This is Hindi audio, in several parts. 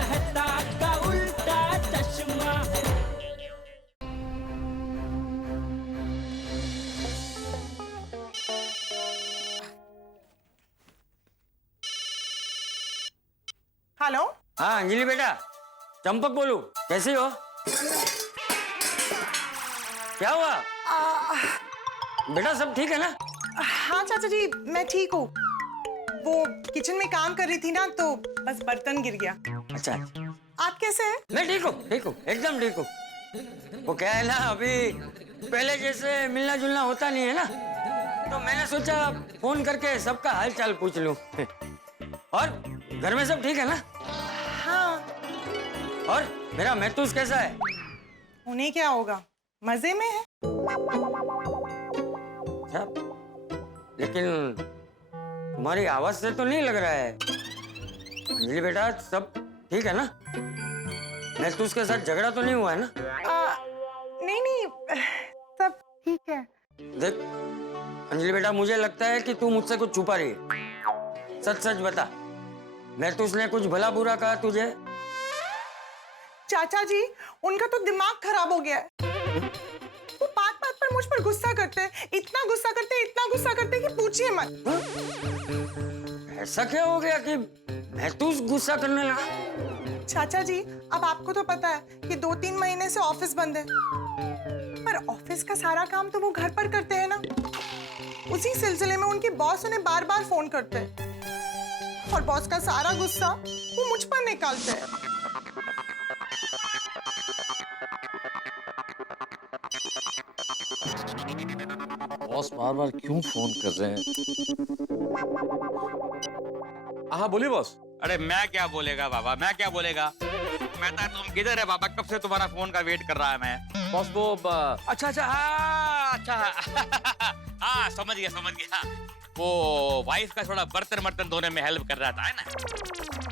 कहता का उल्टा चश्मा। हेलो। हाँ अंजलि बेटा, चंपक बोलूं, कैसी हो? क्या हुआ? बेटा सब ठीक है ना? हाँ चाचा जी, मैं ठीक हूँ। वो किचन में काम कर रही थी ना, तो बस बर्तन गिर गया। अच्छा, आप कैसे हैं? मैं ठीक हूँ, एकदम ठीक हूँ। वो क्या है ना, अभी पहले जैसे मिलना जुलना होता नहीं है ना, तो मैंने सोचा फोन करके सबका हाल चाल पूछ लूं। और घर में सब ठीक है ना? हाँ। और मेरा महतूस कैसा है? उन्हें क्या होगा, मजे में है। अच्छा, लेकिन तुम्हारी आवाज से तो नहीं लग रहा है। अंजलि बेटा सब ठीक है ना? महतूस के साथ झगड़ा तो नहीं हुआ है ना? नहीं, सब ठीक है। देख अंजलि बेटा, मुझे लगता है कि तू मुझसे कुछ छुपा रही है। सच सच बता, महतूस ने कुछ भला बुरा कहा तुझे? चाचा जी, उनका तो दिमाग खराब हो गया है। वो बात बात पर मुझ पर गुस्सा करते हैं, इतना गुस्सा करते हैं कि पूछिए मत। ऐसा क्या हो गया कि महतूस गुस्सा करने लगा? चाचा जी, अब आपको तो पता है कि 2-3 महीने से ऑफिस बंद है, पर ऑफिस का सारा काम तो वो घर पर करते हैं ना। उसी सिलसिले में उनके बॉस उन्हें बार बार फोन करते हैं और बॉस का सारा गुस्सा वो मुझ पर निकालते हैं। बॉस बार बार क्यों फोन कर रहे हैं? हाँ बोलिए बॉस। अरे मैं क्या बोलेगा बाबा, मैं क्या बोलेगा। मैं था तुम किधर है बाबा, कब से तुम्हारा फोन का वेट कर रहा है मैं। बॉस वो अच्छा अच्छा, हाँ अच्छा हाँ समझ गया। वो वाइफ का थोड़ा बर्तन वर्तन धोने में हेल्प कर रहा था, है ना?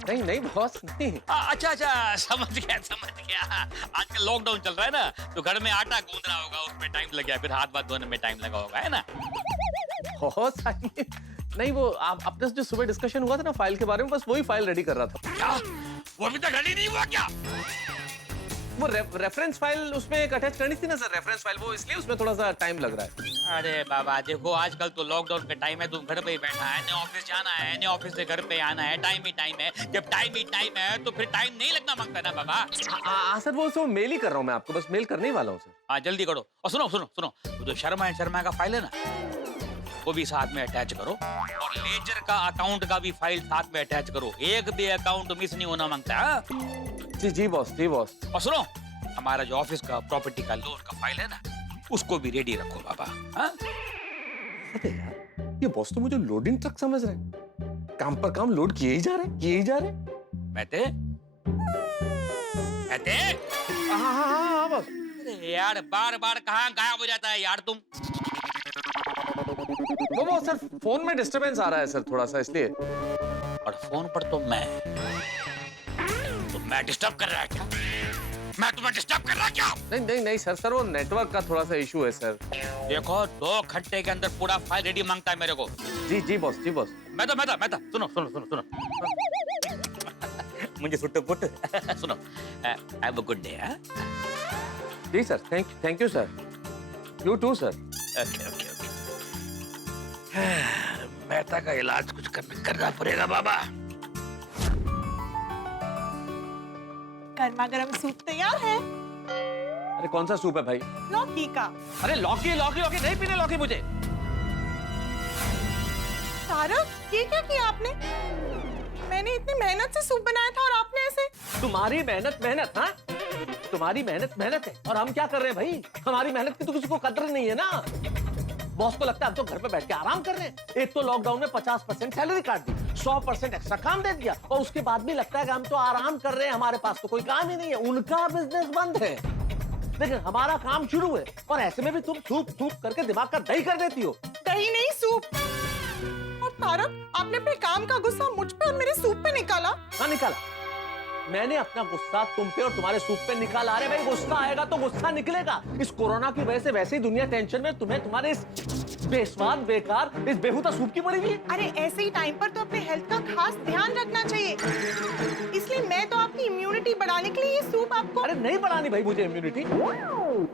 नहीं बॉस नहीं। अच्छा समझ गया। आजकल लॉकडाउन चल रहा है ना, तो घर में आटा गूंद रहा होगा, उसमें टाइम लग गया, फिर हाथ धोने में टाइम लगा होगा, है ना? बॉस नहीं, वो आप अपने से जो सुबह डिस्कशन हुआ था ना फाइल के बारे में, बस वही फाइल रेडी कर रहा था। क्या वो अभी तक रेडी नहीं हुआ क्या? वो रेफरेंस फाइल उसमें एक अटैच करनी थी ना सर, रेफरेंस फाइल, वो इसलिए उसमें थोड़ा सा टाइम लग रहा है। अरे बाबा देखो, आजकल तो लॉकडाउन का टाइम है, तुम घर पे ही बैठा है, न ऑफिस जाना है, न ऑफिस से घर पे आना है, टाइम ही टाइम है। जब टाइम ही टाइम है तो फिर टाइम नहीं लगना मांगता ना बाबा। सर वो मेल ही कर रहा हूँ मैं आपको, बस मेल करने ही वाला हूँ सर। हाँ जल्दी करो। और सुनो, वो जो शर्मा का फाइल है ना, वो भी साथ में अटैच करो, और लेजर का अकाउंट का भी फाइल साथ में अटैच करो। एक भी अकाउंट मिस नहीं होना मांगता है। जी बॉस। और सुनो, हमारा जो ऑफिस का प्रॉपर्टी का लोन का फाइल है ना, उसको भी रेडी रखो बाबा। हाँ? अरे यार, ये बॉस तो मुझे लोडिंग ट्रक समझ रहे हैं। काम पर काम लोड किए ही जा रहे। महते हाँ बॉस। अरे यार बार कहाँ गायब हो जाता है यार तुम? वो सर फोन में डिस्टरबेंस आ रहा है सर थोड़ा सा, इसलिए। और फोन पर तो मैं डिस्टर्ब कर रहा है क्या? मैं तुम्हें डिस्टर्ब कर रहा क्या? नहीं सर वो नेटवर्क का थोड़ा सा इशू है सर। देखो 2 घंटे के अंदर पूरा फाइल रेडी मांगता है मेरे को। जी बॉस। मैं था। सुनो मुझे सुट्टू पुट सुनो, हैव अ गुड डे। जी sir, thank you sir. You too sir. Okay. Mehta का इलाज कुछ करना पड़ेगा बाबा। गर्मा गर्म सूप तैयार है। अरे कौन सा सूप है भाई? लौकी का। अरे लौकी नहीं पीने लौकी मुझे। तारक, ये क्या किया आपने? मैंने इतनी मेहनत से सूप बनाया था और आपने ऐसे। तुम्हारी मेहनत हाँ? तुम्हारी मेहनत है और हम क्या कर रहे हैं भाई? हमारी मेहनत की तो किसी को कदर नहीं है ना। बॉस को लगता है हम तो घर पे बैठ के आराम कर रहे हैं। एक तो लॉकडाउन में 50% सैलरी काट दी, 100% एक्स्ट्रा काम दे दिया, और उसके बाद भी लगता है कि हम तो आराम कर रहे हैं, हमारे पास तो कोई काम ही नहीं है। उनका बिजनेस बंद है, लेकिन हमारा काम शुरू है, और ऐसे में भी तुम सूप करके दिमाग का दही कर देती हो। दही नहीं, सूप। और तारक, आपने अपने काम का गुस्सा मुझ पे और मेरे सूप पे निकाला। हाँ निकाला, मैंने अपना गुस्सा तुम पे और तुम्हारे सूप पे निकाला। अरे भाई, गुस्सा आएगा तो गुस्सा निकलेगा। इस कोरोना की वजह से वैसे ही दुनिया टेंशन में, तुम्हें तुम्हारे इस बेस्वाद बेकार इस बेहुदा सूप की पड़ी हुई है। अरे ऐसे ही टाइम पर तो अपने हेल्थ का खास ध्यान रखना चाहिए, इसलिए मैं तो आपकी इम्यूनिटी बढ़ाने के लिए ये सूप आपको? अरे नहीं बढ़ानी भाई मुझे इम्यूनिटी।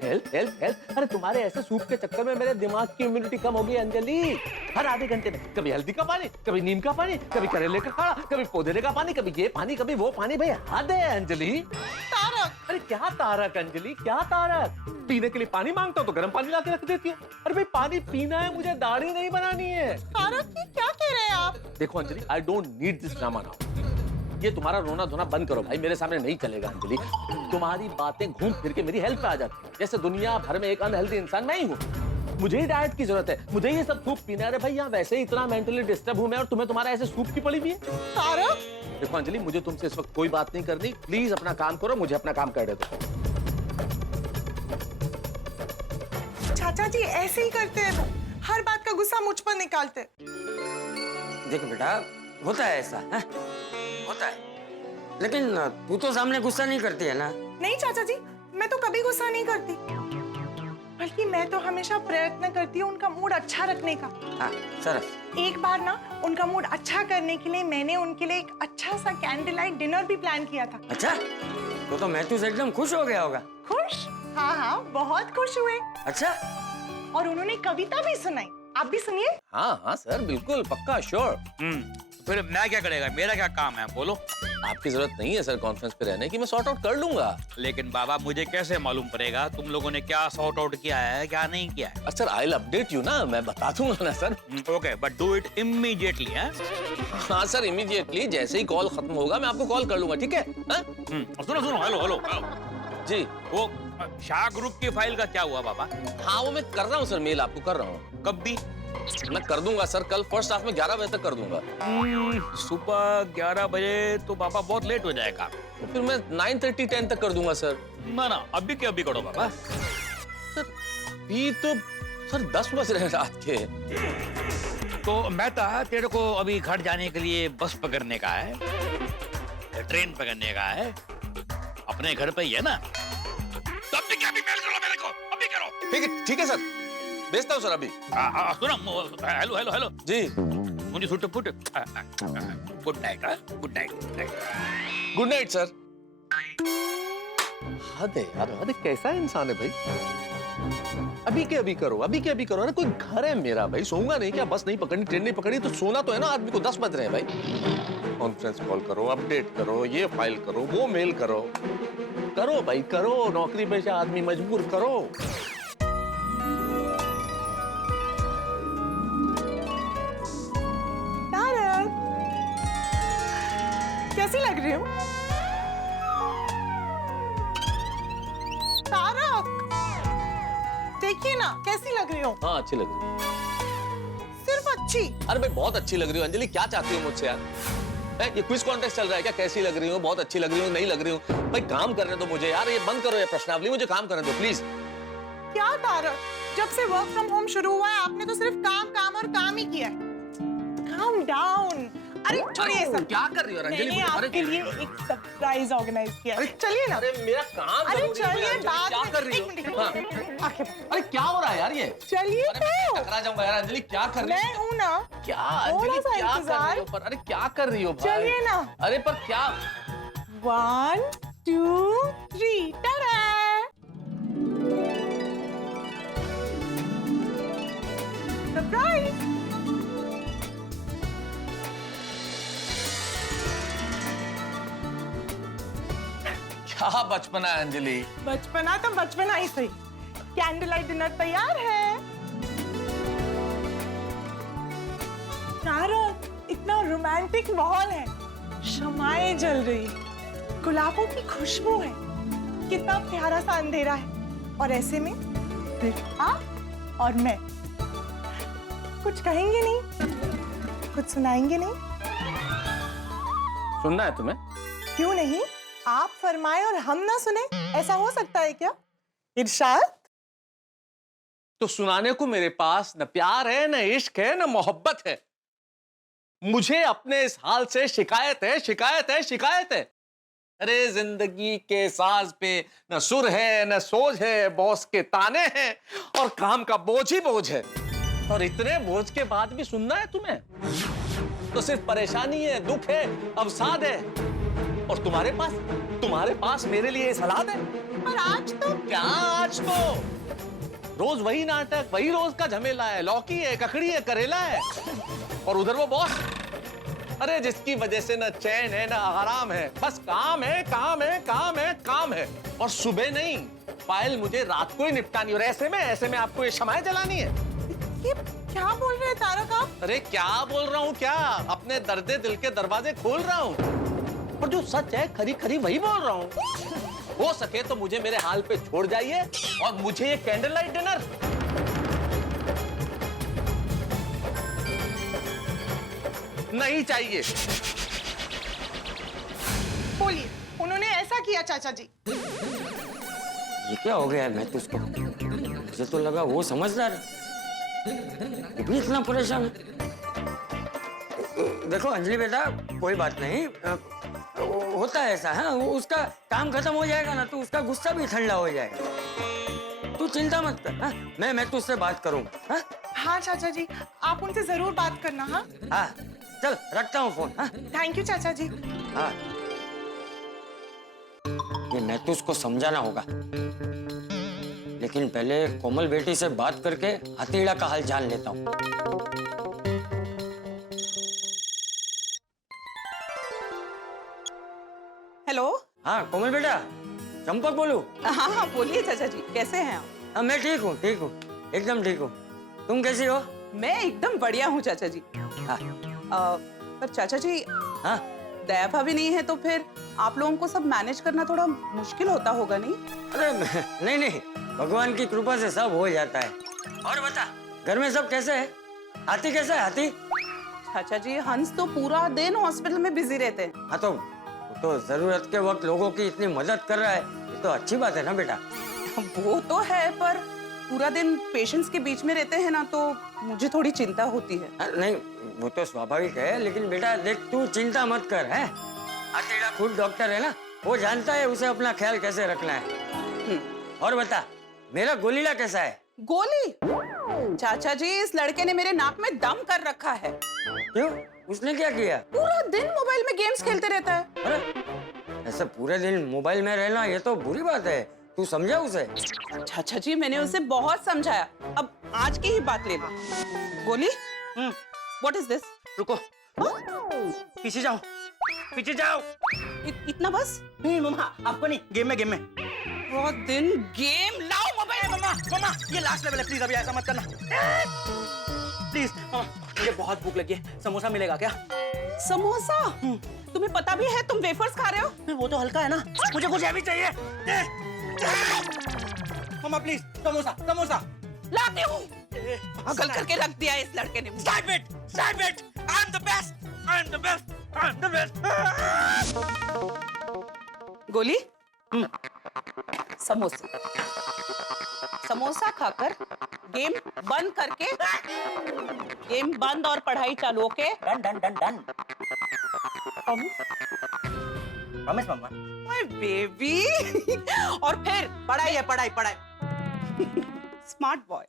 हेल्थ हेल्थ हेल्थ, अरे तुम्हारे ऐसे सूप के चक्कर में मेरे दिमाग की इम्यूनिटी कम हो गई अंजलि। हर आधे घंटे में कभी हल्दी का पानी, कभी नीम का पानी, कभी करेले का काढ़ा, कभी पुदीने का पानी, कभी ये पानी, कभी वो पानी। भाई हद है अंजलि। तारक, अरे क्या तारक अंजलि, क्या तारक? पीने के लिए पानी मांगता हूँ तो गर्म पानी ला के रख देती है। अरे भाई पानी पीना है मुझे, दाढ़ी नहीं बनानी है। तारक ये क्या कह रहे हैं आप? देखो Anjali, I don't need this drama now. ये तुम्हारा रोना धोना बंद करो भाई, मेरे सामने नहीं चलेगा अंजलि। तुम्हारी बातें घूम फिर के मेरी हेल्थ पे आ जाती है, जैसे दुनिया भर में एक अनहेल्दी इंसान मैं ही हूँ। मुझे ही डाइट की जरूरत है, मुझे ये सब सूप पीना है। अरे भाई यहाँ वैसे ही इतना मेंटली डिस्टर्ब हूँ मैं, और तुम्हें तुम्हारा ऐसे सूप की पड़ी हुई है। तारक, देखो अंजलि, मुझे तुमसे इस वक्त कोई बात नहीं करनी। प्लीज अपना काम करो, मुझे अपना काम करने दो। चाचा जी ऐसे ही करते हैं वो, हर बात का गुस्सा मुझ पर निकालते हैं। देखो बेटा, होता है ऐसा है? होता है, लेकिन तू तो सामने गुस्सा नहीं करती है ना? नहीं चाचा जी, मैं तो कभी गुस्सा नहीं करती, बल्कि मैं तो हमेशा प्रयत्न करती हूँ उनका मूड अच्छा रखने का। हाँ, सरस। एक बार ना उनका मूड अच्छा करने के लिए मैंने उनके लिए एक अच्छा सा कैंडल लाइट डिनर भी प्लान किया था। अच्छा, तो मैथ्यू से एकदम खुश हो गया होगा। खुश? हाँ हाँ, बहुत खुश हुए। अच्छा, और उन्होंने कविता भी सुनाई, आप भी सुनिए। हाँ हाँ सर, बिल्कुल पक्का श्योर। फिर मैं क्या करेगा, मेरा क्या काम है, बोलो। आपकी जरूरत नहीं है सर कॉन्फ्रेंस पे रहने की, मैं सॉर्ट आउट कर लूंगा। लेकिन बाबा मुझे कैसे मालूम पड़ेगा तुम लोगों ने क्या सॉर्ट आउट किया है, क्या नहीं किया है? Sir I will update you ना, मैं बता दूंगा ना sir. Okay, but do it immediately. हाँ सर, इमीडिएटली, जैसे ही कॉल खत्म होगा मैं आपको कॉल कर लूंगा, ठीक है? सुनो सुनो, हेलो हेलो जी। वो शाह ग्रुप की फाइल का क्या हुआ बाबा? हाँ वो मैं कर रहा हूँ सर, मेल आपको कर रहा हूँ। कब भी? मैं कर दूंगा सर, कल फर्स्ट हाफ में 11 बजे तक कर दूंगा। सुबह 11 बजे तो बाबा बहुत लेट हो जाएगा। तो फिर मैं 9:30 10 तक कर दूंगा सर। ना ना, अभी के अभी करो बाबा। सर अभी तो सर 10 बज रहे हैं रात के। तो मैं तेरे को अभी घर जाने के लिए बस पकड़ने का है, ट्रेन पकड़ने का है, अपने घर पे ही है ना? तो अभी क्या, अभी मेल करो मेरे को, अभी करो। ठीक है सर, भेजता हूँ सर अभी। सुनो, हेलो हेलो हेलो जी। मुझे सुट पुट good night. Good night. Good night sir. हद है यार, हद है, कैसा इंसान है भाई। अभी के अभी करो, अभी के अभी करो। अरे कोई घर है मेरा भाई, सोऊंगा नहीं क्या? बस नहीं पकड़नी, ट्रेन नहीं पकड़ी तो सोना तो है ना आदमी को। 10 बज रहे हैं भाई। कॉन्फ्रेंस कॉल करो, अपडेट करो, ये फाइल करो, वो मेल करो। करो भाई करो, नौकरी पेशा आदमी मजबूर करो। तारक, कैसी लग रही हूँ? तारक, देखिए ना कैसी लग रही हूँ। हाँ अच्छी लग रही है। सिर्फ अच्छी? अरे भाई बहुत अच्छी लग रही हो अंजलि, क्या चाहती हो मुझसे यार? ये क्विज कॉन्टेस्ट चल रहा है क्या? कैसी लग रही हूँ, बहुत अच्छी लग रही हूँ, नहीं लग रही हूँ? भाई काम करने दो मुझे यार, ये बंद करो ये प्रश्नावली, मुझे काम करने दो प्लीज। क्या तारक, जब से वर्क फ्रॉम होम शुरू हुआ है आपने तो सिर्फ काम काम और काम ही किया है। Calm down. अरे छोड़िए सब। क्या कर रही हो अंजलि? मैंने आपके लिए एक सरप्राइज ऑर्गेनाइज किया है। चलिए ना। अरे मेरा काम अरे जरूरी है, चलिए, अंजलि, बाद क्या में। कर रही एक हो? मिनट, हाँ। आंखें बंद। अरे क्या हो रहा है यार ये? चलिए अरे मैं तो। टकरा जाऊंगा यार अंजलि, क्या कर रही मैं हूँ ना। क्या थोड़ा अंजलि, सा क्या कर इंतजार। रही हो? पर अरे क्या कर रही हो भाई? चलिए ना। अरे पर क्या? 1 2 3 टाटा। सरप्राइज। क्या बचपना है अंजलि। बचपना तो बचपना ही सही। कैंडल लाइट डिनर तैयार है। तारक, इतना रोमांटिक माहौल है, शमाएं जल रही, गुलाबों की खुशबू है, कितना प्यारा सा अंधेरा है, और ऐसे में सिर्फ आप और मैं। कुछ कहेंगे नहीं, कुछ सुनाएंगे नहीं? सुनना है तुम्हें? क्यों नहीं, आप फरमाए और हम ना सुने, ऐसा हो सकता है क्या? इरशाद। तो सुनाने को मेरे पास न प्यार है, न इश्क है, न मोहब्बत है। मुझे अपने इस हाल से शिकायत है, शिकायत है, शिकायत है। अरे जिंदगी के साज पे न सुर है, न सोज है, बॉस के ताने हैं और काम का बोझ ही बोझ है। और इतने बोझ के बाद भी सुनना है तुम्हें? तो सिर्फ परेशानी है, दुख है, अवसाद है। और तुम्हारे पास मेरे लिए सलाद है? पर आज तो क्या आज तो? रोज वही नाटक, वही रोज का झमेला है। लौकी है, ककड़ी है, करेला है, और उधर वो बॉस, अरे जिसकी वजह से ना चैन है ना आराम है, बस काम है काम है काम है काम है। और सुबह नहीं, फाइल मुझे रात को ही निपटानी, और ऐसे में आपको ये शमाएं जलानी है। ये क्या बोल रहे हैं तारक आप? अरे क्या बोल रहा हूँ क्या, अपने दर्दे दिल के दरवाजे खोल रहा हूँ, और जो सच है खरी खरी वही बोल रहा हूँ। हो सके तो मुझे मेरे हाल पे छोड़ जाइए, और मुझे ये कैंडल लाइट डिनर नहीं चाहिए। बोलिए, उन्होंने ऐसा किया चाचा जी? ये क्या हो गया है मैं तुझको? मुझे तो लगा वो समझदार है, वो भी इतना परेशान है। देखो अंजलि बेटा, कोई बात नहीं, होता है ऐसा। हाँ, उसका काम खत्म हो जाएगा ना तो उसका गुस्सा भी ठंडा हो जाएगा। तू चिंता मत कर। हाँ, मैं तुझसे बात करूंगा। हाँ हाँ चाचा जी, आप उनसे जरूर बात करना। हाँ हाँ, चल रखता हूँ फोन। हाँ थैंक यू चाचा जी। हाँ, ये नेतुस को समझाना होगा, लेकिन पहले कोमल बेटी से बात करके हथेड़ा का हाल जान लेता हूँ। हेलो। हाँ कोमल बेटा, चंपक बोलूं? हाँ हाँ बोलिए चाचा जी, कैसे हैं आप? हाँ मैं ठीक हूँ, एकदम ठीक हूँ। तुम कैसी हो? मैं एकदम बढ़िया हूँ चाचा जी। हाँ पर चाचा जी, हाँ, दया भाभी नहीं है तो फिर आप लोगों को सब मैनेज करना थोड़ा मुश्किल होता होगा नहीं? अरे नहीं, भगवान की कृपा से सब हो जाता है। और बता, घर में सब कैसे है? हाथी कैसा है? हाथी? चाचा जी, हंस तो पूरा दिन हॉस्पिटल में बिजी रहते हैं। हाँ तो जरूरत के वक्त लोगों की इतनी मदद कर रहा है, ये तो अच्छी बात है ना बेटा। वो तो है, पर पूरा दिन पेशेंट्स के बीच में रहते हैं ना, तो मुझे थोड़ी चिंता होती है। नहीं, वो तो स्वाभाविक है, लेकिन बेटा देख, तू चिंता मत कर। है, तेरा खुद डॉक्टर है ना, वो जानता है उसे अपना ख्याल कैसे रखना है। और बता, मेरा गोलीला कैसा है? गोली? चाचा जी, इस लड़के ने मेरे नाक में दम कर रखा है। क्यों? उसने क्या किया? पूरा दिन मोबाइल में गेम्स खेलते रहता है। अरे ऐसे पूरे दिन मोबाइल में रहना ये तो बुरी बात है, तू समझा उसे? चाचा जी, मैंने उसे बहुत समझाया, अब आज की ही बात ले लो। गोली, व्हाट इज दिस? रुको, पीछे जाओ, पीछे जाओ। इतना बस? नहीं मम्मा, आपको नहीं, गेम में। पूरा दिन गेम, लाओ मोबाइल। मम्मा, ये लास्ट लेवल है, प्लीज अभी ऐसा मत करना। प्लीज मम्मा, मुझे बहुत भूख लगी है, समोसा मिलेगा क्या? समोसा? तुम्हें पता भी है तुम वेफर्स खा रहे हो? वो तो हल्का है ना, मुझे कुछ हैवी चाहिए। मम्मा प्लीज, समोसा। लाती हूँ। पागल करके रख दिया इस लड़के ने मुझे। Stop it! I'm the best! गोली, समोसा खाकर गेम बंद करके, गेम बंद और पढ़ाई चालू। Okay? Done. Promise mamma. My baby. और फिर पढ़ाई है, पढ़ाई। Smart boy.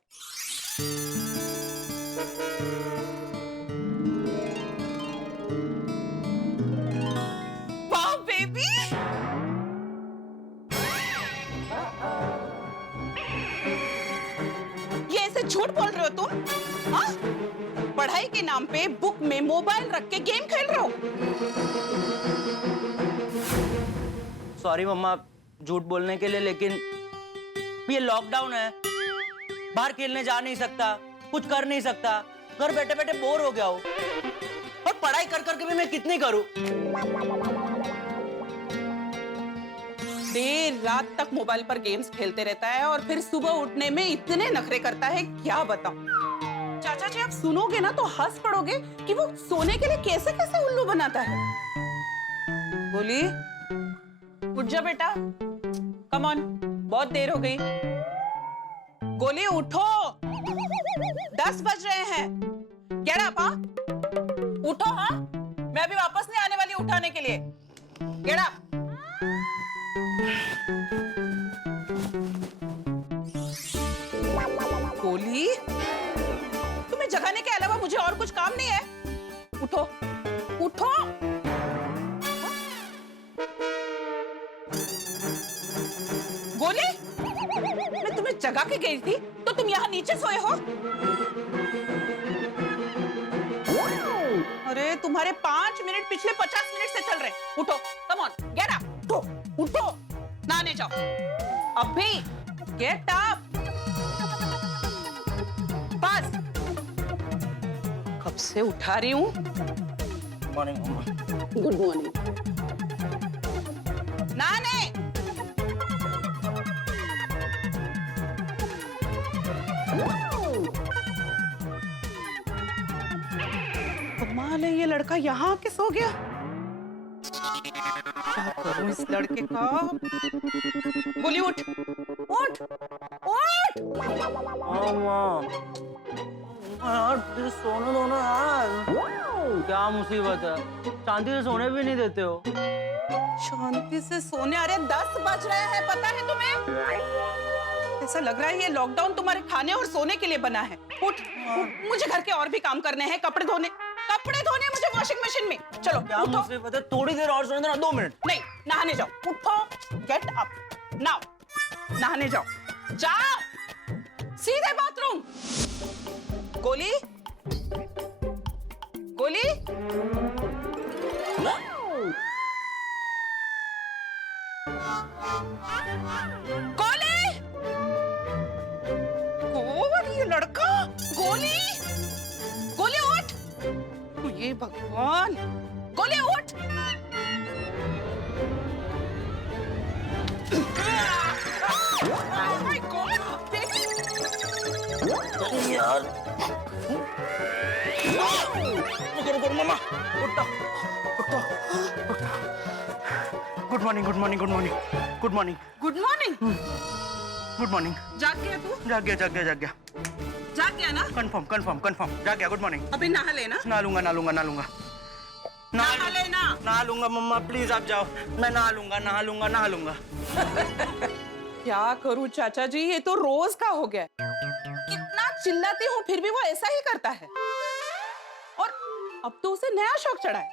वाह बेबी। ये ऐसे झूठ बोल रहे हो तुम? हाँ? पढ़ाई के नाम पे बुक में मोबाइल रख के गेम खेल रहे हो? सॉरी मम्मा झूठ बोलने के लिए, लेकिन ये लॉकडाउन है, बाहर खेलने जा नहीं सकता, कुछ कर नहीं सकता, घर बैठे बैठे बोर हो गया हूँ, और पढ़ाई कर करके भी मैं कितनी करूँ? देर रात तक मोबाइल पर गेम्स खेलते रहता है और फिर सुबह उठने में इतने नखरे करता है, क्या बताऊं। चाचा जी, आप सुनोगे ना तो हंस पड़ोगे कि वो सोने के लिए कैसे कैसे उल्लू बनाता है। बोली, उठ जा बेटा, कम ऑन, बहुत देर हो गई। गोली उठो, 10 बज रहे हैं। गेट अप, हाँ? उठो। हाँ, मैं अभी वापस नहीं आने वाली उठाने के लिए। Get up. गोली, तुम्हें जगाने के अलावा मुझे और कुछ काम नहीं है? उठो। जगा के गई थी तो तुम यहाँ नीचे सोए हो? अरे तुम्हारे 5 मिनट पिछले 50 मिनट से चल रहे। उठो, कम ऑन, गेट अप, उठो, उठो, नहाने जाओ अभी, गेट अप, बस। कब से उठा रही हूँ। मॉर्निंग मम्मा। Good morning. नहाने। कमाल है, ये लड़का यहाँ आके सो गया। क्या करूं इस लड़के का? गोली उठ, उठ, उठ। मम्मा यार प्लीज सोने दो ना यार। क्या मुसीबत है, शांति से सोने भी नहीं देते हो। शांति से सोने? अरे 10 बज रहे हैं, पता है तुम्हें? ऐसा लग रहा है ये लॉकडाउन तुम्हारे खाने और सोने के लिए बना है। उठ, मुझे घर के और भी काम करने हैं, कपड़े धोने मुझे वॉशिंग मशीन में। चलो क्या उठो। मुसीबत है, थोड़ी देर और सोने देना, 2 मिनट। नहीं, नहाने जाओ, उठो, गेट अप नाउ, नहाने जाओ, जाओ सीधे बाथरूम। गोली, गोली, गोली, कौन ये लड़का? गोली, गोली उठ। ये भगवान, गोली उठ। Oh my God, यार रुको मम्मा, उठो उठो। Good morning, good morning, good morning, good morning, good morning. Good morning. जाग गया तू? जाग गया, जाग गया, जाग गया, जाग गया ना? कंफर्म कंफर्म कंफर्म, जाग गया। Good morning. अभी नहा लेना। नहा लूंगा, नहा लूंगा, नहा लूंगा, नहा लेना। नहा लूंगा मम्मा, प्लीज आप जाओ, मैं नहा लूंगा, नहा लूंगा, नहा लूंगा। क्या करूं चाचा जी, ये तो रोज का हो गया। कितना चिल्लाती हूँ फिर भी वो ऐसा ही करता है। और अब तो उसे नया शौक चढ़ा है।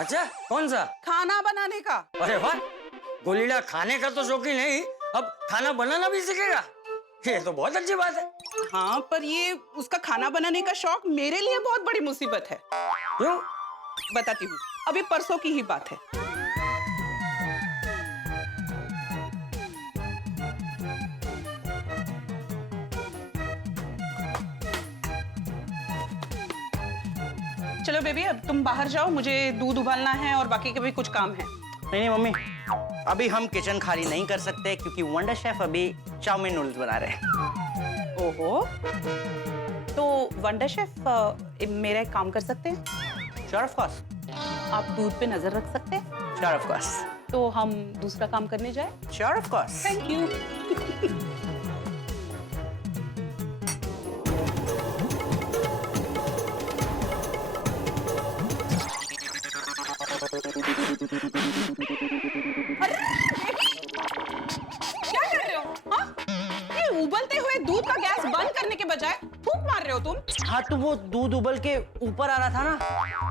अच्छा, कौन सा? खाना बनाने का। अरे वाह, गोलीला खाने का तो शौकीन है ही, अब खाना बनाना भी सीखेगा। ये तो बहुत अच्छी बात है। हाँ, पर ये उसका खाना बनाने का शौक मेरे लिए बहुत बड़ी मुसीबत है। क्यों? बताती हूँ, अभी परसों की ही बात है। चलो बेबी, अब तुम बाहर जाओ, मुझे दूध उबालना है और बाकी के भी कुछ काम है। नहीं मम्मी, अभी हम किचन खाली नहीं कर सकते क्योंकि वंडर शेफ अभी चाउमीन नूडल्स बना रहे हैं। ओहो, तो वंडर शेफ मेरा एक काम कर सकते हैं? Sure of course. आप दूध पे नजर रख सकते हैं? Sure of course. तो हम दूसरा काम करने जाए? Sure of course. Thank you. क्या कर रहे हो? हाँ? ये उबलते हुए दूध का गैस बंद करने के बजाय फूंक मार रहे हो तुम। हाँ तो वो दूध उबल के ऊपर आ रहा था ना,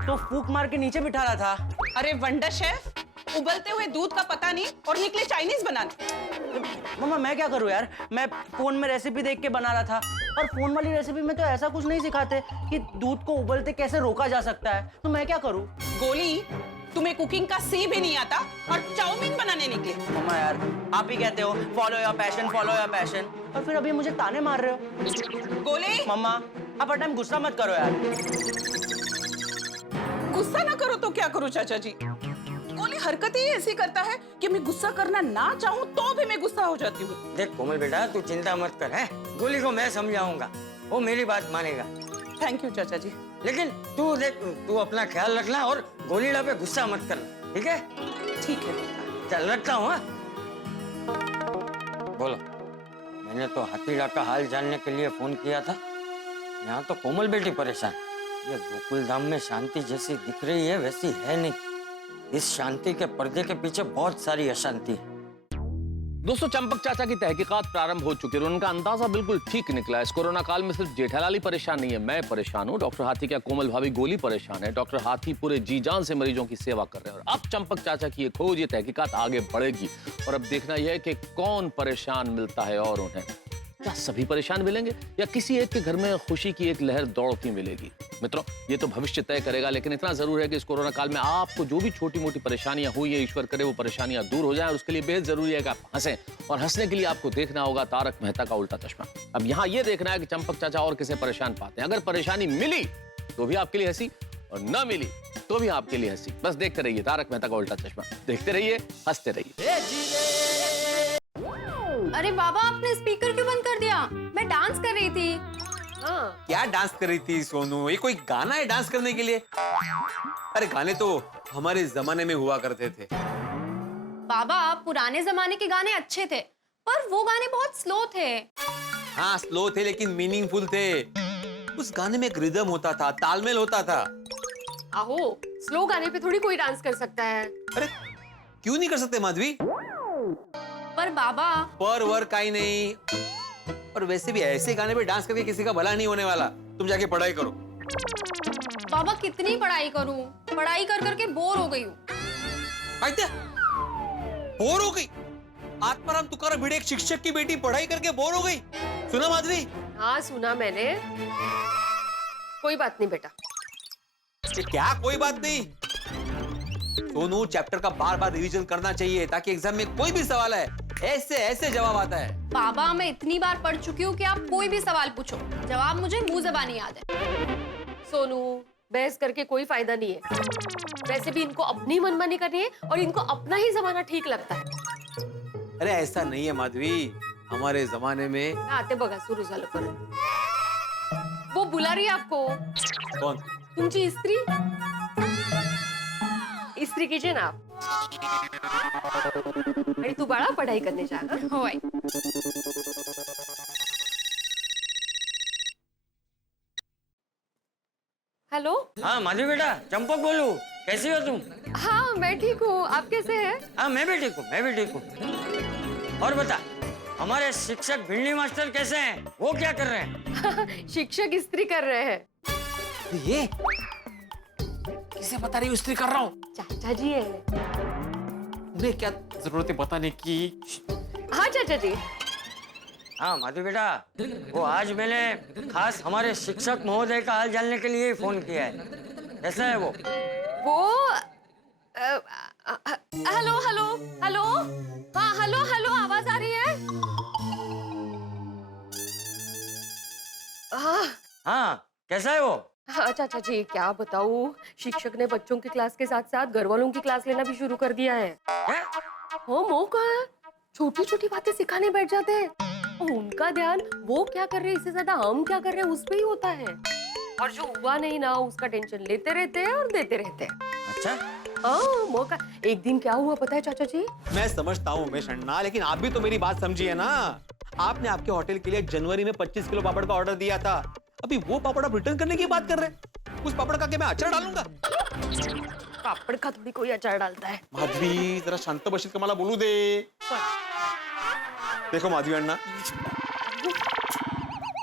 तो फूंक मार के नीचे बिठा रहा था। अरे वंडर शेफ, उबलते हुए दूध का पता नहीं और निकले चाइनीज बनाने। मम्मा मैं क्या करूँ यार, मैं फोन में रेसिपी देख के बना रहा था, और फोन वाली रेसिपी में तो ऐसा कुछ नहीं सिखाते कि दूध को उबलते कैसे रोका जा सकता है, तो मैं क्या करूँ? गोली, तुम्हें कुकिंग का सी भी नहीं आता और चाउमीन बनाने निकले। मम्मा यार, आप ही कहते हो follow your passion, follow your passion, और फिर अभी मुझे ताने मार रहे हो। गोली, मम्मा आप हर टाइम गुस्सा मत करो यार। गुस्सा ना करो तो क्या करूं चाचा जी? गोली हरकतें ही ऐसी करता है कि मैं गुस्सा करना ना चाहूं तो भी मैं गुस्सा हो जाती हूँ। देख कोमल बेटा, तू चिंता मत कर, है गोली को मैं समझाऊंगा, वो मेरी बात मानेगा। थैंक यू चाचा जी। लेकिन तू देख, तू अपना ख्याल रखना और गोलीला पे गुस्सा मत करना, ठीक है? ठीक है, चल रखता हूँ। हाँ? बोलो। मैंने तो हाथीड़ा का हाल जानने के लिए फोन किया था। यहाँ तो कोमल बेटी परेशान। ये गोकुल धाम में शांति जैसी दिख रही है वैसी है नहीं। इस शांति के पर्दे के पीछे बहुत सारी अशांति है। दोस्तों, चंपक चाचा की तहकीकात प्रारंभ हो चुकी है और उनका अंदाजा बिल्कुल ठीक निकला। इस कोरोना काल में सिर्फ जेठालाल ही परेशान नहीं है, मैं परेशान हूँ, डॉक्टर हाथी क्या कोमल भाभी गोली परेशान है, डॉक्टर हाथी पूरे जी जान से मरीजों की सेवा कर रहे हैं। और अब चंपक चाचा की ये खोज, ये तहकीकात आगे बढ़ेगी और अब देखना यह है कि कौन परेशान मिलता है और उन्हें क्या सभी परेशान मिलेंगे या किसी एक के घर में खुशी की एक लहर दौड़ती मिलेगी? मित्रों, ये तो भविष्य तय करेगा, लेकिन इतना जरूर है कि इस कोरोना काल में आपको जो भी छोटी मोटी परेशानियां हुई है, ईश्वर करे वो परेशानियां दूर हो जाए, और उसके लिए बेहद जरूरी है कि आप हंसें, और हंसने के लिए आपको देखना होगा तारक मेहता का उल्टा चश्मा। अब यहाँ ये देखना है कि चंपक चाचा और किसे परेशान पाते हैं। अगर परेशानी मिली तो भी आपके लिए हंसी, और न मिली तो भी आपके लिए हंसी। बस देखते रहिए तारक मेहता का उल्टा चश्मा, देखते रहिए, हंसते रहिए। अरे बाबा, आपने स्पीकर क्यों बंद कर दिया? मैं डांस कर रही थी। हाँ। क्या डांस कर रही थी सोनू? ये कोई गाना है डांस करने के लिए? अरे गाने तो हमारे जमाने में हुआ करते थे। बाबा, पुराने जमाने के गाने अच्छे थे, पर वो गाने बहुत स्लो थे। हाँ, स्लो थे लेकिन मीनिंगफुल थे। उस गाने में एक रिदम होता था, तालमेल होता था। आहो, स्लो गाने पे थोड़ी कोई डांस कर सकता है। अरे क्यों नहीं कर सकते माधवी? पर बाबा, पर वर का ही नहीं। और वैसे भी ऐसे गाने पे डांस करके किसी का भला नहीं होने वाला। तुम जाके पढ़ाई करो। बाबा कितनी पढ़ाई करूं? पढ़ाई कर करके बोर हो गई हूँ। बोर हो गई? आत्माराम तुकाराम भिड़े एक शिक्षक की बेटी पढ़ाई करके बोर हो गई? सुना माधवी? हाँ सुना मैंने। कोई बात नहीं बेटा। क्या कोई बात नहीं? सोनू, चैप्टर का बार बार रिवीजन करना चाहिए ताकि एग्जाम में कोई भी सवाल है ऐसे ऐसे जवाब आता है। बाबा, मैं इतनी बार पढ़ चुकी हूँ कि आप कोई भी सवाल पूछो, जवाब मुझे मुंह ज़बानी याद है। सोनू, बहस करके कोई फायदा नहीं है। वैसे भी इनको अपनी मनमानी करनी है और इनको अपना ही जमाना ठीक लगता है। अरे ऐसा नहीं है माधवी, हमारे जमाने में। आते बघा सुरू झालं परत। वो बुला रही है आपको। कौन? तुमची स्त्री। इस्त्री कीजिए ना आप। आणि तू बाळा पढ़ाई करने जा। हो आई। हेलो। हाँ माधवी बेटा, चंपक बोलूं, कैसी हो तुम? हाँ मैं ठीक हूँ, आप कैसे हैं? हाँ मैं भी ठीक हूँ, मैं भी ठीक हूँ। और बता, हमारे शिक्षक भिंडी मास्टर कैसे हैं? वो क्या कर रहे हैं? शिक्षक इस्त्री कर रहे हैं। ये किसे बता रही हो इस्त्री कर रहा हूँ? चाचा जी है। उन्हें क्या जरूरत है बताने की? हाँ चाचा जी। हाँ माधवी बेटा, वो आज मैंने खास हमारे शिक्षक महोदय का हाल जानने के लिए फोन किया है। कैसा है वो? Hello hello hello. हाँ हेलो हेलो, आवाज आ रही है? हाँ, कैसा है वो? हाँ चाचा जी, क्या बताऊँ, शिक्षक ने बच्चों की क्लास के साथ साथ घर वालों की क्लास लेना भी शुरू कर दिया है। क्या? हो मौका है, छोटी छोटी बातें सिखाने बैठ जाते हैं। और उनका ध्यान वो क्या कर रहे हैं इससे ज्यादा हम क्या कर रहे हैं उस पे ही होता है। और जो हुआ नहीं ना उसका टेंशन लेते रहते हैं और देते रहते हैं। अच्छा? हाँ मौका। एक दिन क्या हुआ पता है चाचा जी? मैं समझता हूँ उमेश अन्ना, लेकिन आप भी तो मेरी बात समझिए ना। आपने आपके होटल के लिए जनवरी में 25 किलो पापड़ का ऑर्डर दिया था। अभी वो पापड़ आप रिटर्न करने की बात कर रहे हैं। उस पापड़ का क्या मैं अचार डालूंगा? पापड़ का थोड़ी कोई अचार डालता है। माधवी जरा शांत बशील का मला बोलू दे। देखो माधवी अन्ना,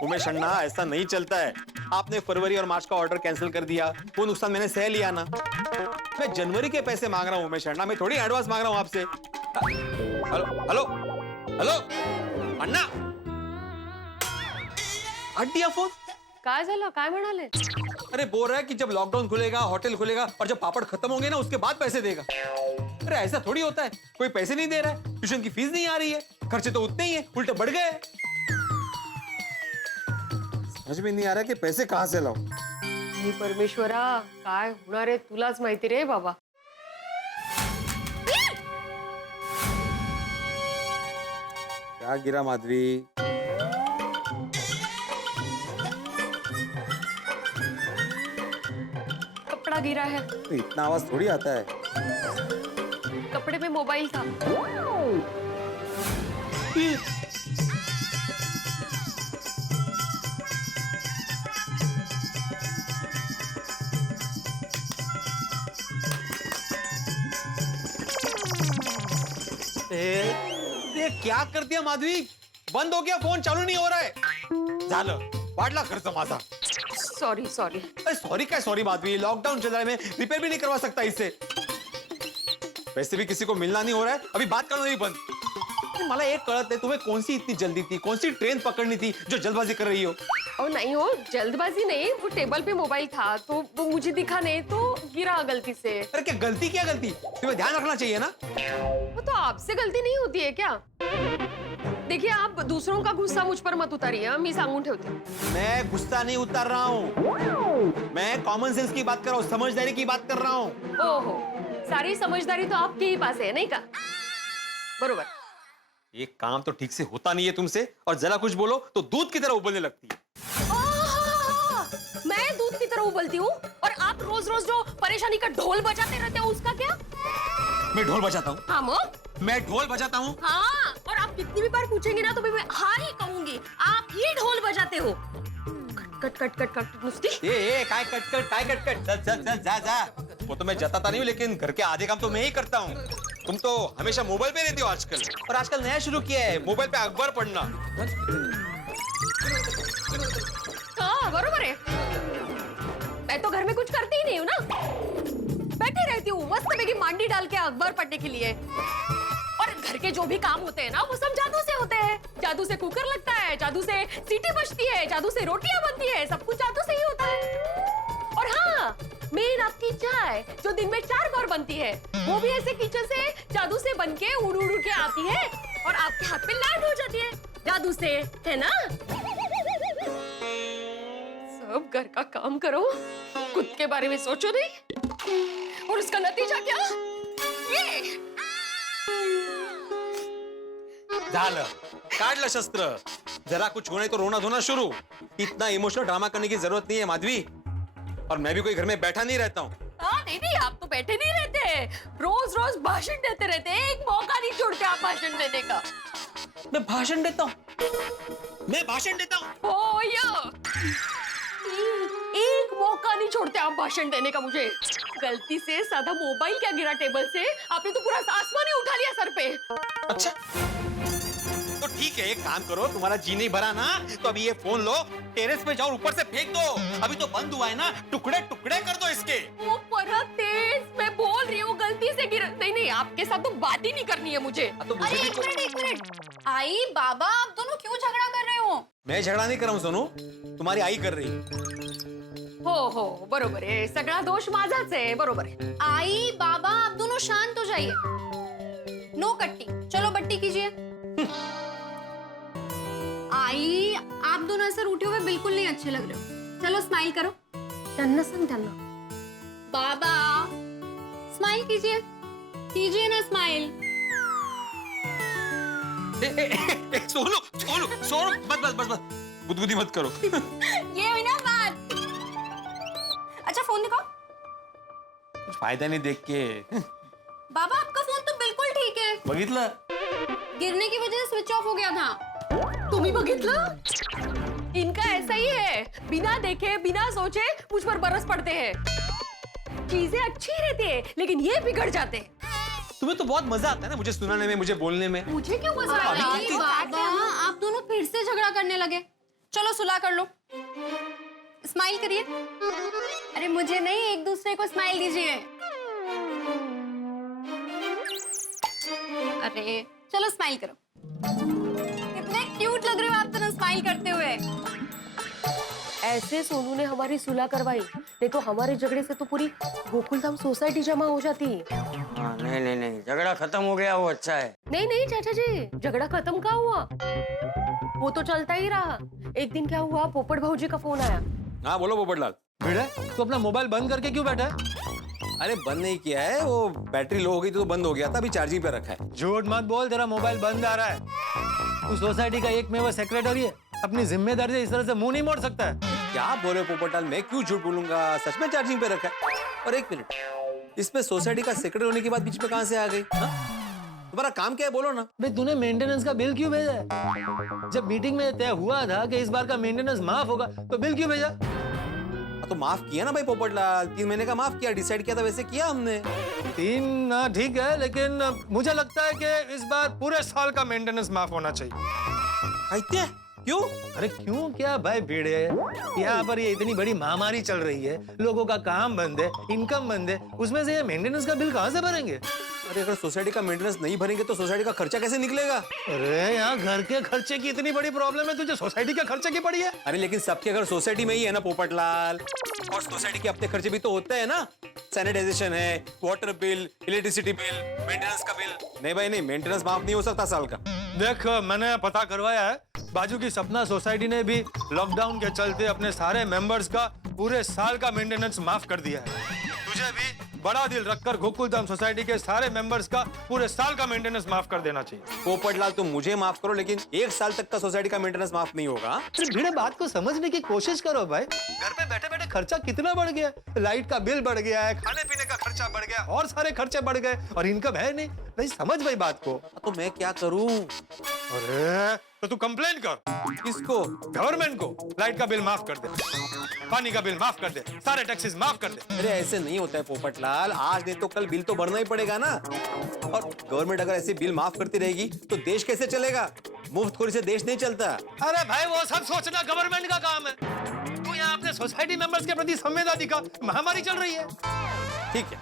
उमेश अन्ना, ऐसा नहीं चलता है। आपने फरवरी और मार्च का ऑर्डर कैंसिल कर दिया, वो नुकसान मैंने सह लिया ना। मैं जनवरी के पैसे मांग रहा हूँ उमेश अन्ना, मैं थोड़ी एडवांस मांग रहा हूँ आपसे। हेलो हेलो हेलो अन्ना, हट दिया फोन। काय झालं, काय म्हणाले? अरे बोल रहा है कि जब लॉकडाउन खुलेगा, होटल खुलेगा और जब पापड़ खत्म होंगे ना उसके बाद पैसे देगा। अरे ऐसा थोड़ी होता है, कोई पैसे नहीं दे रहा है, ट्यूशन की फीस नहीं आ रही है, खर्चे तो उतने ही है, उल्टे बढ़ गए। समझ में नहीं आ रहा कि पैसे कहां से लाऊं। हे परमेश्वरा, काय होणार आहे तुलाच माहिती रे बाबा। क्या गिरा माधवी? कपड़ा गिरा है। तो इतना आवाज थोड़ी आता है। कपड़े में मोबाइल था। ये क्या कर दिया माधवी? बंद हो गया फोन, चालू नहीं हो रहा है। झालं, वाढला खर्च माझा। Sorry sorry. अरे सॉरी क्या सॉरी माधवी, लॉकडाउन चल रहा है, मैं रिपेयर भी नहीं करवा सकता इससे। वैसे भी किसी को मिलना नहीं हो रहा है, अभी बात करना नहीं बंद। मला एक कळत नहीं, तुम्हें कौन सी इतनी जल्दी थी, कौन सी ट्रेन पकड़नी थी जो जल्दबाजी कर रही हो? और नहीं हो, जल्दबाजी नहीं, वो टेबल पे मोबाइल था तो वो मुझे दिखा नहीं तो गिरा गलती से। अरे क्या गलती, क्या गलती? तुम्हें ध्यान रखना चाहिए ना। वो तो आपसे गलती नहीं होती है क्या? देखिए आप दूसरों का गुस्सा मुझ पर मत उतारिए, मी सांगून ठेवते। मैं गुस्सा नहीं उतार रहा हूँ, मैं कॉमन सेंस की बात कर रहा हूँ, समझदारी की बात कर रहा हूँ। ओहो, सारी समझदारी तो आपके ही पास है, नहीं का? बरोबर। ये काम तो ठीक से होता नहीं है तुमसे, और जरा कुछ बोलो तो दूध की तरह उबलने लगती है। मैं दूध की तरह उबलती हूँ और आप रोज रोज जो परेशानी का ढोल बजाते रहते हो उसका क्या? मैं ढोल बजाता हूँ? हाँ मो? मैं ढोल बजाता हूँ? हाँ, और आप कितनी भी बार पूछेंगे ना तो मैं हाँ ही कहूंगी, आप ही ढोल बजाते हो। कट कट कट कट मुस्ती। ये काय कट कट, काय कट कट, चल चल चल जा जा। वो तो मैं जताता नहीं हूँ, लेकिन घर के आधे काम तो मैं ही करता हूँ। तुम तो हमेशा मोबाइल पे रहती हो आजकल, और आजकल नया शुरू किया है मोबाइल पे अखबार पढ़ना। हाँ बरोबर है, मैं तो घर में कुछ करती ही नहीं हूँ ना, बैठी रहती हूँ मस्त बेगी मांडी डाल के अखबार पढ़ने के लिए। और घर के जो भी काम होते हैं ना वो सब जादू से होते हैं। जादू से कुकर लगता है, जादू से सीटी बजती है, जादू से रोटियां बनती है, सब कुछ जादू से ही होता है। और हाँ, मेन आपकी चाय जो दिन में 4 बार बनती है वो भी ऐसे किचन से जादू से बन के उड़ उड़ के आती है और आपके हाथ पे लैंड हो जाती है जादू से, है ना? सब घर का काम करो, खुद के बारे में सोचो नहीं, और उसका नतीजा क्या? ये झालं, काढलं शस्त्र। जरा कुछ होने तो रोना धोना शुरू। इतना इमोशनल ड्रामा करने की जरूरत नहीं है माधवी, और मैं भी कोई घर में बैठा नहीं रहता हूँ। हाँ नहीं, आप तो बैठे नहीं रहते, रोज रोज भाषण देते रहते हैं, एक मौका नहीं छोड़ते आप भाषण देने का। मैं भाषण देता हूँ, मैं भाषण देता हूँ। ओ या एक मौका नहीं छोड़ते आप भाषण देने का मुझे। गलती से सादा मोबाइल क्या गिरा टेबल से, आपने तो पूरा आसमान ही उठा लिया सर पे। अच्छा तो ठीक है, एक काम करो, तुम्हारा जी नहीं भरा ना तो अभी ये फोन लो, टेरेस पे जाओ, ऊपर से फेंक दो। अभी तो बंद हुआ है ना, टुकड़े टुकड़े कर दो इसके। वो परत तेज, मैं बोल रही हूँ गलती से गिरा। नहीं नहीं, आपके साथ तो बात ही नहीं करनी है मुझे। तो मुझे भी एक मिनट, आई बाबा आप दोनों क्यों झगड़ा कर रहे हो? मैं झगड़ा नहीं कर रहा हूँ सोनू, तुम्हारी आई कर रही। हो बरोबर आहे, सगळा दोष माझाच आहे, बरोबर आहे। आई बाबा आप दोनों शांत हो जाइए। नो कट्टी, चलो बट्टी कीजिए। आई आप दोनों ऐसे रूठे हुए बिल्कुल नहीं अच्छे लग रहे हो, चलो स्माइल करो। त्यांना सांग त्यांना। बाबा स्माइल कीजिए, कीजिए ना स्माइल। सोनू सोनू सोनू, बस बस बस बस, गुदगुदी मत करो। ये हुई ना बात। अच्छा फोन दिखाओ। कुछ फायदा नहीं देख के। बाबा आपका फोन तो बिल्कुल ठीक है, बघितलं? गिरने की वजह से स्विच ऑफ हो गया था। तुम्ही बघितलं? इनका ऐसा ही है, बिना देखे बिना सोचे मुझ पर बरस पड़ते हैं। चीजें अच्छी रहती है लेकिन ये बिगड़ जाते हैं। तुम्हें तो बहुत मजा आता है ना मुझे सुनाने में, मुझे बोलने में। मुझे क्यों मजा अभी आया? कितनी- बाबा आप दोनों फिर से झगड़ा करने लगे, चलो सुलह कर लो। स्माइल करिए। अरे मुझे नहीं, एक दूसरे को स्माइल दीजिए। अरे चलो स्माइल करो। कितने क्यूट लग रहे हो आप दोनों स्माइल करते हुए। ऐसे सोनू ने हमारी सुलह करवाई, नहीं तो हमारे झगड़े से तो पूरी गोकुलधाम सोसाइटी जमा हो जाती। हाँ, नहीं नहीं नहीं, झगड़ा खत्म हो गया, वो अच्छा है। नहीं नहीं चाचा जी, झगड़ा खत्म कहाँ हुआ, वो तो चलता ही रहा। एक दिन क्या हुआ, पोपट भाऊजी का फोन आया। हाँ बोलो पोपटलाल। बेटा तू अपना मोबाइल बंद करके क्यों बैठा है? अरे बंद नहीं किया है, वो बैटरी लो हो गई तो बंद हो गया था, अभी चार्जिंग पे रखा है। झूठ मत बोल, तेरा मोबाइल बंद आ रहा है। तू सोसाइटी का एकमेव सेक्रेटरी है, अपनी जिम्मेदारी से इस तरह से मुंह नहीं मोड़ सकता है। क्या बोले पोपटलाल, मैं क्यों झूठ बोलूंगा, सच में चार्जिंग पे रखा है। और एक मिनट, इसमें सोसाइटी का सेक्रेटरी होने की बात बीच में कहां से आ गई? तुम्हारा काम क्या है बोलो ना। भाई तूने मेंटेनेंस का बिल क्यों भेजा है? जब मीटिंग में तय हुआ था कि इस बार का मेंटेनेंस माफ होगा तो बिल क्यों भेजा? तो माफ किया ना भाई पोपटलाल, 3 महीने का माफ किया, डिसाइड किया था वैसे किया हमने। 3 ठीक है, लेकिन मुझे लगता है कि इस बार पूरे साल का मेंटेनेंस माफ होना चाहिए। कहते क्यों? अरे क्यों क्या भाई भिड़े, यहाँ पर ये इतनी बड़ी महामारी चल रही है, लोगों का काम बंद है, इनकम बंद है, उसमें से ये मेंटेनेंस का बिल कहाँ से भरेंगे? अरे अगर सोसाइटी का मेंटेनेंस नहीं भरेंगे तो सोसाइटी का खर्चा कैसे निकलेगा? अरे यहाँ घर के खर्चे की इतनी बड़ी प्रॉब्लम है, तुझे सोसाइटी के खर्चे की पड़ी है? अरे लेकिन सबके घर सोसाइटी में ही है ना पोपटलाल, और सोसाइटी के अपने खर्चे भी तो होते हैं ना। सैनिटाइजेशन है, water bill, electricity bill, maintenance का बिल। नहीं भाई नहीं, मेंटेनेंस माफ नहीं हो सकता साल का। देख मैंने पता करवाया है, बाजू की सपना सोसाइटी ने भी लॉकडाउन के चलते अपने सारे मेंबर्स का पूरे साल का मेंटेनेंस माफ कर दिया है। तुझे भी बड़ा दिल रखकर गोकुलधाम सोसाइटी के सारे मेंबर्स का पूरे साल का मेंटेनेंस माफ कर देना चाहिए। पोपटलाल तुम मुझे माफ करो, लेकिन एक साल तक का सोसाइटी का मेंटेनेंस माफ नहीं होगा। भिड़े बात को समझने की कोशिश करो भाई, घर पे बैठे बैठे खर्चा कितना बढ़ गया, लाइट का बिल बढ़ गया है, खाने पीने का खर्चा बढ़ गया, और सारे खर्चे बढ़ गए, और इनकम है नहीं। भाई समझ भाई बात को। तो मैं क्या करूं? अरे तो तू कंप्लेन कर। किसको? गवर्नमेंट को। लाइट का बिल माफ कर दे, पानी का बिल माफ कर दे, सारे टैक्सेस माफ कर दे। अरे ऐसे नहीं होता है पोपटलाल, आज नहीं तो कल बिल तो भरना ही पड़ेगा ना। और गवर्नमेंट अगर ऐसे बिल माफ करती रहेगी तो देश कैसे चलेगा? मुफ्तखोरी से देश नहीं चलता। अरे भाई वो सब सोचना गवर्नमेंट का काम है, तू यहाँ अपने सोसाइटी मेंबर्स के प्रति संवेदना दिखा, महामारी चल रही है। ठीक है,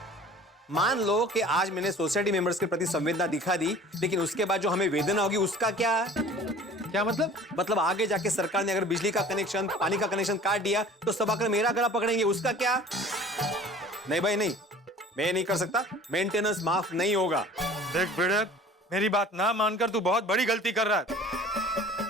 मान लो कि आज मैंने सोसाइटी मेंबर्स के प्रति संवेदना दिखा दी, लेकिन उसके बाद जो हमें वेदना होगी उसका क्या? क्या मतलब? मतलब आगे जाके सरकार ने अगर बिजली का कनेक्शन, पानी का कनेक्शन काट दिया तो सब आकर मेरा गला पकड़ेंगे, उसका क्या? नहीं भाई नहीं, मैं नहीं कर सकता, मेंटेनेंस माफ नहीं होगा। देख भिड़े, मेरी बात ना मानकर तू बहुत बड़ी गलती कर रहा है।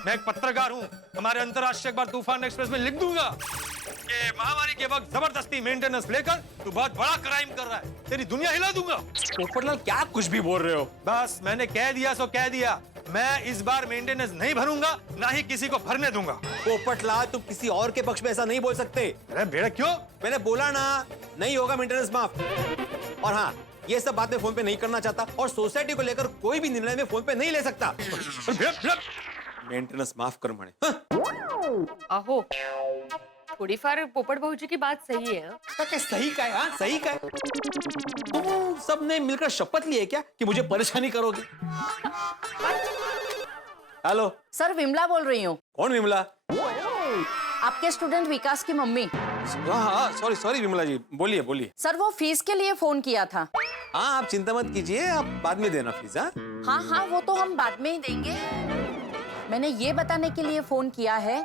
मैं एक पत्रकार हूँ, हमारे अंतर्राष्ट्रीय अखबार तूफान एक्सप्रेस में लिख दूंगा कि महामारी के वक्त जबरदस्ती मेंटेनेंस लेकर तू बहुत बड़ा क्राइम कर रहा है, तेरी दुनिया हिला दूंगा। पोपटलाल क्या कुछ भी बोल रहे हो? बस मैंने कह दिया सो कह दिया, मैं इस बार मेंटेनेंस नहीं भरूंगा, ना ही किसी को भरने दूंगा। पोपटलाल तुम किसी और के पक्ष में ऐसा नहीं बोल सकते। अरे भेड़ा क्यों? मैंने बोला ना, नहीं होगा मेंटेनेंस माफ। और हाँ, ये सब बातें फोन पे नहीं करना चाहता, और सोसाइटी को लेकर कोई भी निर्णय में फोन पे नहीं ले सकता। मेंटेनेंस माफ कर म्हणे। अहो थोडीफार पोपट भाऊजी की बात सही है। क्या सही का है? हाँ सही का है। तुम सबने मिलकर शपथ ली है क्या कि मुझे परेशानी करोगे? हेलो सर, विमला बोल रही हूँ। कौन विमला? आपके स्टूडेंट विकास की मम्मी। हाँ सॉरी सॉरी विमला जी, बोलिए बोलिए। सर वो फीस के लिए फोन किया था। हाँ आप चिंता मत कीजिए, आप बाद में देना फीस। हाँ हाँ वो तो हम बाद में ही देंगे। मैंने ये बताने के लिए फोन किया है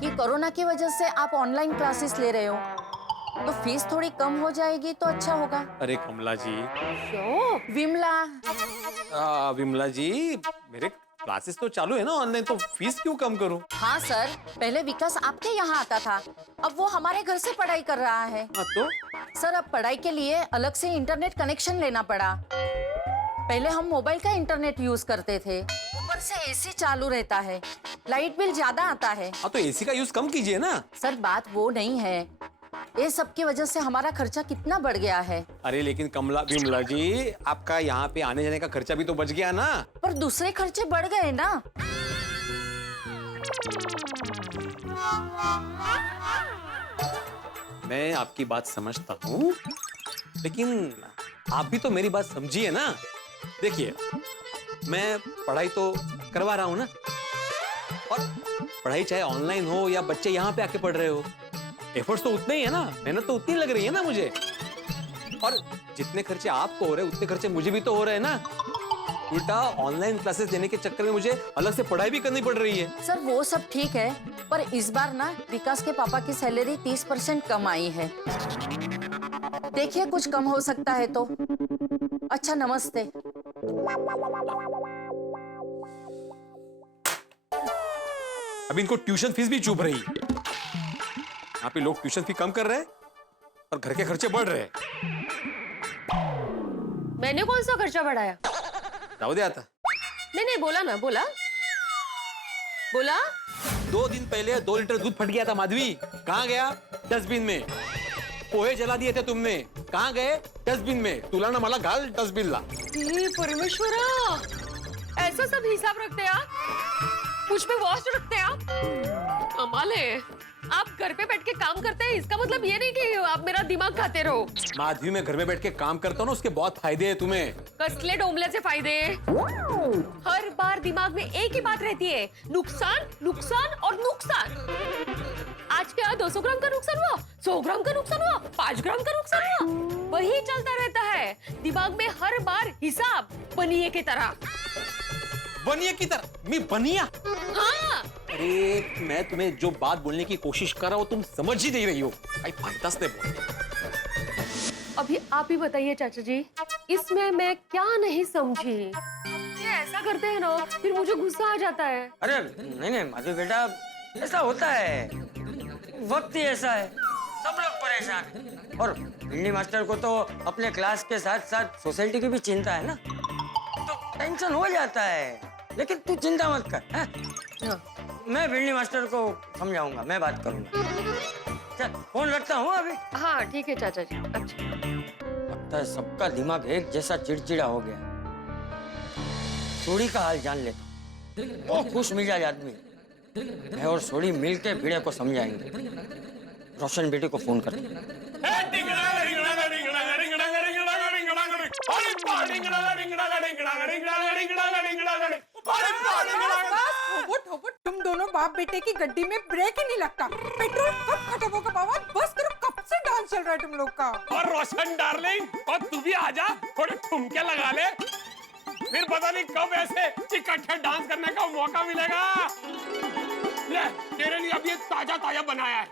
कि कोरोना की वजह से आप ऑनलाइन क्लासेस ले रहे हो, तो फीस थोड़ी कम हो जाएगी तो अच्छा होगा। अरे कमला जी। क्यों? विमला जी, मेरे क्लासेस तो चालू है ना ऑनलाइन, तो फीस क्यों कम करूं? हाँ सर, पहले विकास आपके यहाँ आता था, अब वो हमारे घर से पढ़ाई कर रहा है। हाँ तो? सर अब पढ़ाई के लिए अलग से इंटरनेट कनेक्शन लेना पड़ा। पहले हम मोबाइल का इंटरनेट यूज करते थे, ऊपर से एसी चालू रहता है, लाइट बिल ज्यादा आता है। हाँ तो एसी का यूज कम कीजिए ना। सर बात वो नहीं है, ये सब की वजह से हमारा खर्चा कितना बढ़ गया है। अरे लेकिन कमला विमला जी, आपका यहाँ पे आने जाने का खर्चा भी तो बच गया ना। पर दूसरे खर्चे बढ़ गए ना। मैं आपकी बात समझता हूँ, लेकिन आप भी तो मेरी बात समझिए ना। देखिए मैं पढ़ाई तो करवा रहा हूँ ना, और पढ़ाई चाहे ऑनलाइन हो या बच्चे यहाँ पे आके पढ़ रहे हो, एफर्ट्स तो उतने ही है ना, मेहनत तो उतनी लग रही है ना मुझे। और जितने खर्चे आपको हो रहे हैं उतने खर्चे मुझे भी तो हो रहे हैं ना। उल्टा ऑनलाइन क्लासेस देने के चक्कर में मुझे अलग से पढ़ाई भी करनी पड़ रही है। सर वो सब ठीक है, पर इस बार ना विकास के पापा की सैलरी 30% कम आई है। देखिए कुछ कम हो सकता है तो। अच्छा नमस्ते। अभी इनको ट्यूशन फीस भी चुभ रही। यहाँ पे लोग ट्यूशन फी कम कर रहे हैं और घर के खर्चे बढ़ रहे हैं। मैंने कौन सा खर्चा बढ़ाया? दाऊद आता। नहीं बोला ना, बोला 2 दिन पहले 2 लीटर दूध फट गया था माधवी, कहाँ गया? डस्टबिन में। पोहे जला दिए थे तुमने, कहाँ गए? डस्टबिन में। तुला ना मला घाल डस्टबिन ला। परमेश्वरा, ऐसा सब हिसाब रखते हैं आप? मुझ पे वॉच रखते हैं आप? कमाल है। आप घर पे बैठ के काम करते हैं इसका मतलब ये नहीं कि आप मेरा दिमाग खाते रहो। माधवी, मैं घर में बैठ के काम करता हूँ ना, उसके बहुत फायदे हैं तुम्हें। कसले डोमले से फायदे। हर बार दिमाग में एक ही बात रहती है, नुकसान नुकसान और नुकसान। आज क्या 200 ग्राम का नुकसान हुआ, 100 ग्राम का नुकसान हुआ, 5 ग्राम का नुकसान हुआ, वही चलता रहता है दिमाग में हर बार हिसाब, बनिए की तरह। बनिया की तरह? मैं बनिया? हाँ। अरे मैं तुम्हें जो बात बोलने की कोशिश कर रहा हूँ तुम समझ ही नहीं रही हो। आई फंटास्टे बोल। अभी आप ही बताइए चाचा जी, इसमें मैं क्या नहीं समझी? ये ऐसा करते हैं ना, फिर मुझे गुस्सा आ जाता है। अरे नहीं माधवी बेटा, ऐसा होता है, वक्त ही ऐसा है, सब लोग परेशान हैं। और भिंडी मास्टर को तो अपने क्लास के साथ साथ सोसाइटी की भी चिंता है ना, तो टेंशन हो जाता है। लेकिन तू चिंता मत कर, हाँ? मैं भिंडी मास्टर को समझाऊंगा, मैं बात करूंगा। चल फोन रखता हूँ अभी। हाँ ठीक है चाचा जी। अच्छा, लगता है सबका दिमाग एक जैसा चिड़चिड़ा हो गया। सोड़ी का हाल जान ले, बहुत खुश मिजाज आदमी। मैं और सोड़ी मिलके भिड़े को समझाएंगे। रोशन बेटे को फोन कर। तुम दोनों बाप बेटे की गड्डी में ब्रेक ही नहीं लगता। पेट्रोल कब खत्म होगा बाबा? बस करो, कब से डांस चल रहा है तुम लोग का। और रोशन डार्लिंग, और तू भी आजा, थोड़े ठुमके लगा ले, फिर पता नहीं कब ऐसे इकट्ठे डांस करने का मौका मिलेगा। ले तेरे लिए अभी ताजा ताजा बनाया है।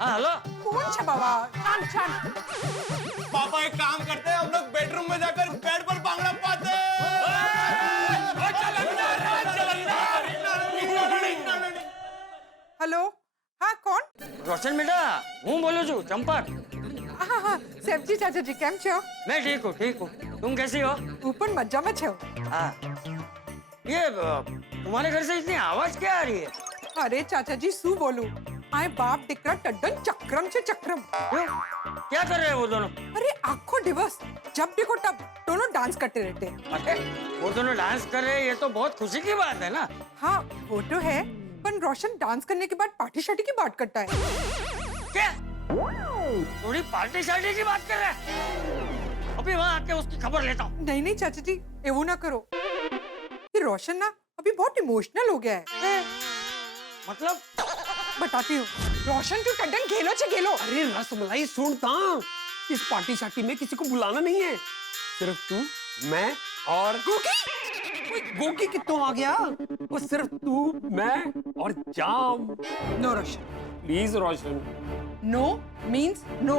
हेलो, कौन छा बाबा? शांत शांत। पापा एक काम करते हैं, हम लोग बेडरूम में जाकर बेड पर बांगड़ा पाते हैं। हेलो, हाँ कौन? रोशन बेटा, हूँ बोलो छू, चंपक। हाँ हाँ, सेवजी चाचा जी केम छो? मैं ठीक हूँ। तुम कैसी हो? ऊपर मज्जा में छो। हाँ, ये तुम्हारे घर से इतनी आवाज क्या आ रही है? अरे चाचा जी सू बोलू, आए बाप दिकरा टड्डन चक्रम से चक्रम। क्यों? क्या कर रहे हैं वो दोनों? अरे आखो दिवस जब देखो तब दोनों डांस करते रहते हैं। अरे वो दोनों डांस कर रहे हैं, ये तो बहुत खुशी की बात है ना। हाँ वो तो है, पर रोशन डांस करने के बाद पार्टी शार्टी की बात करता है। क्या? थोड़ी पार्टी शार्टी की बात कर रहा है? अभी वहाँ आके उसकी खबर लेता हूँ। नहीं नहीं चाचा जी, एवो ना करो। ये रोशन ना अभी बहुत इमोशनल हो गया है। मतलब? बताती हूँ। रोशन क्यों टड्डन घेलो छे घेलो। अरे रसमलाई सुनता, इस पार्टी शार्टी में किसी को बुलाना नहीं है, सिर्फ तू, मैं और गोगी कितों आ गया, वो सिर्फ तू, मैं और जाम। No Roshan. Please Roshan. No means no.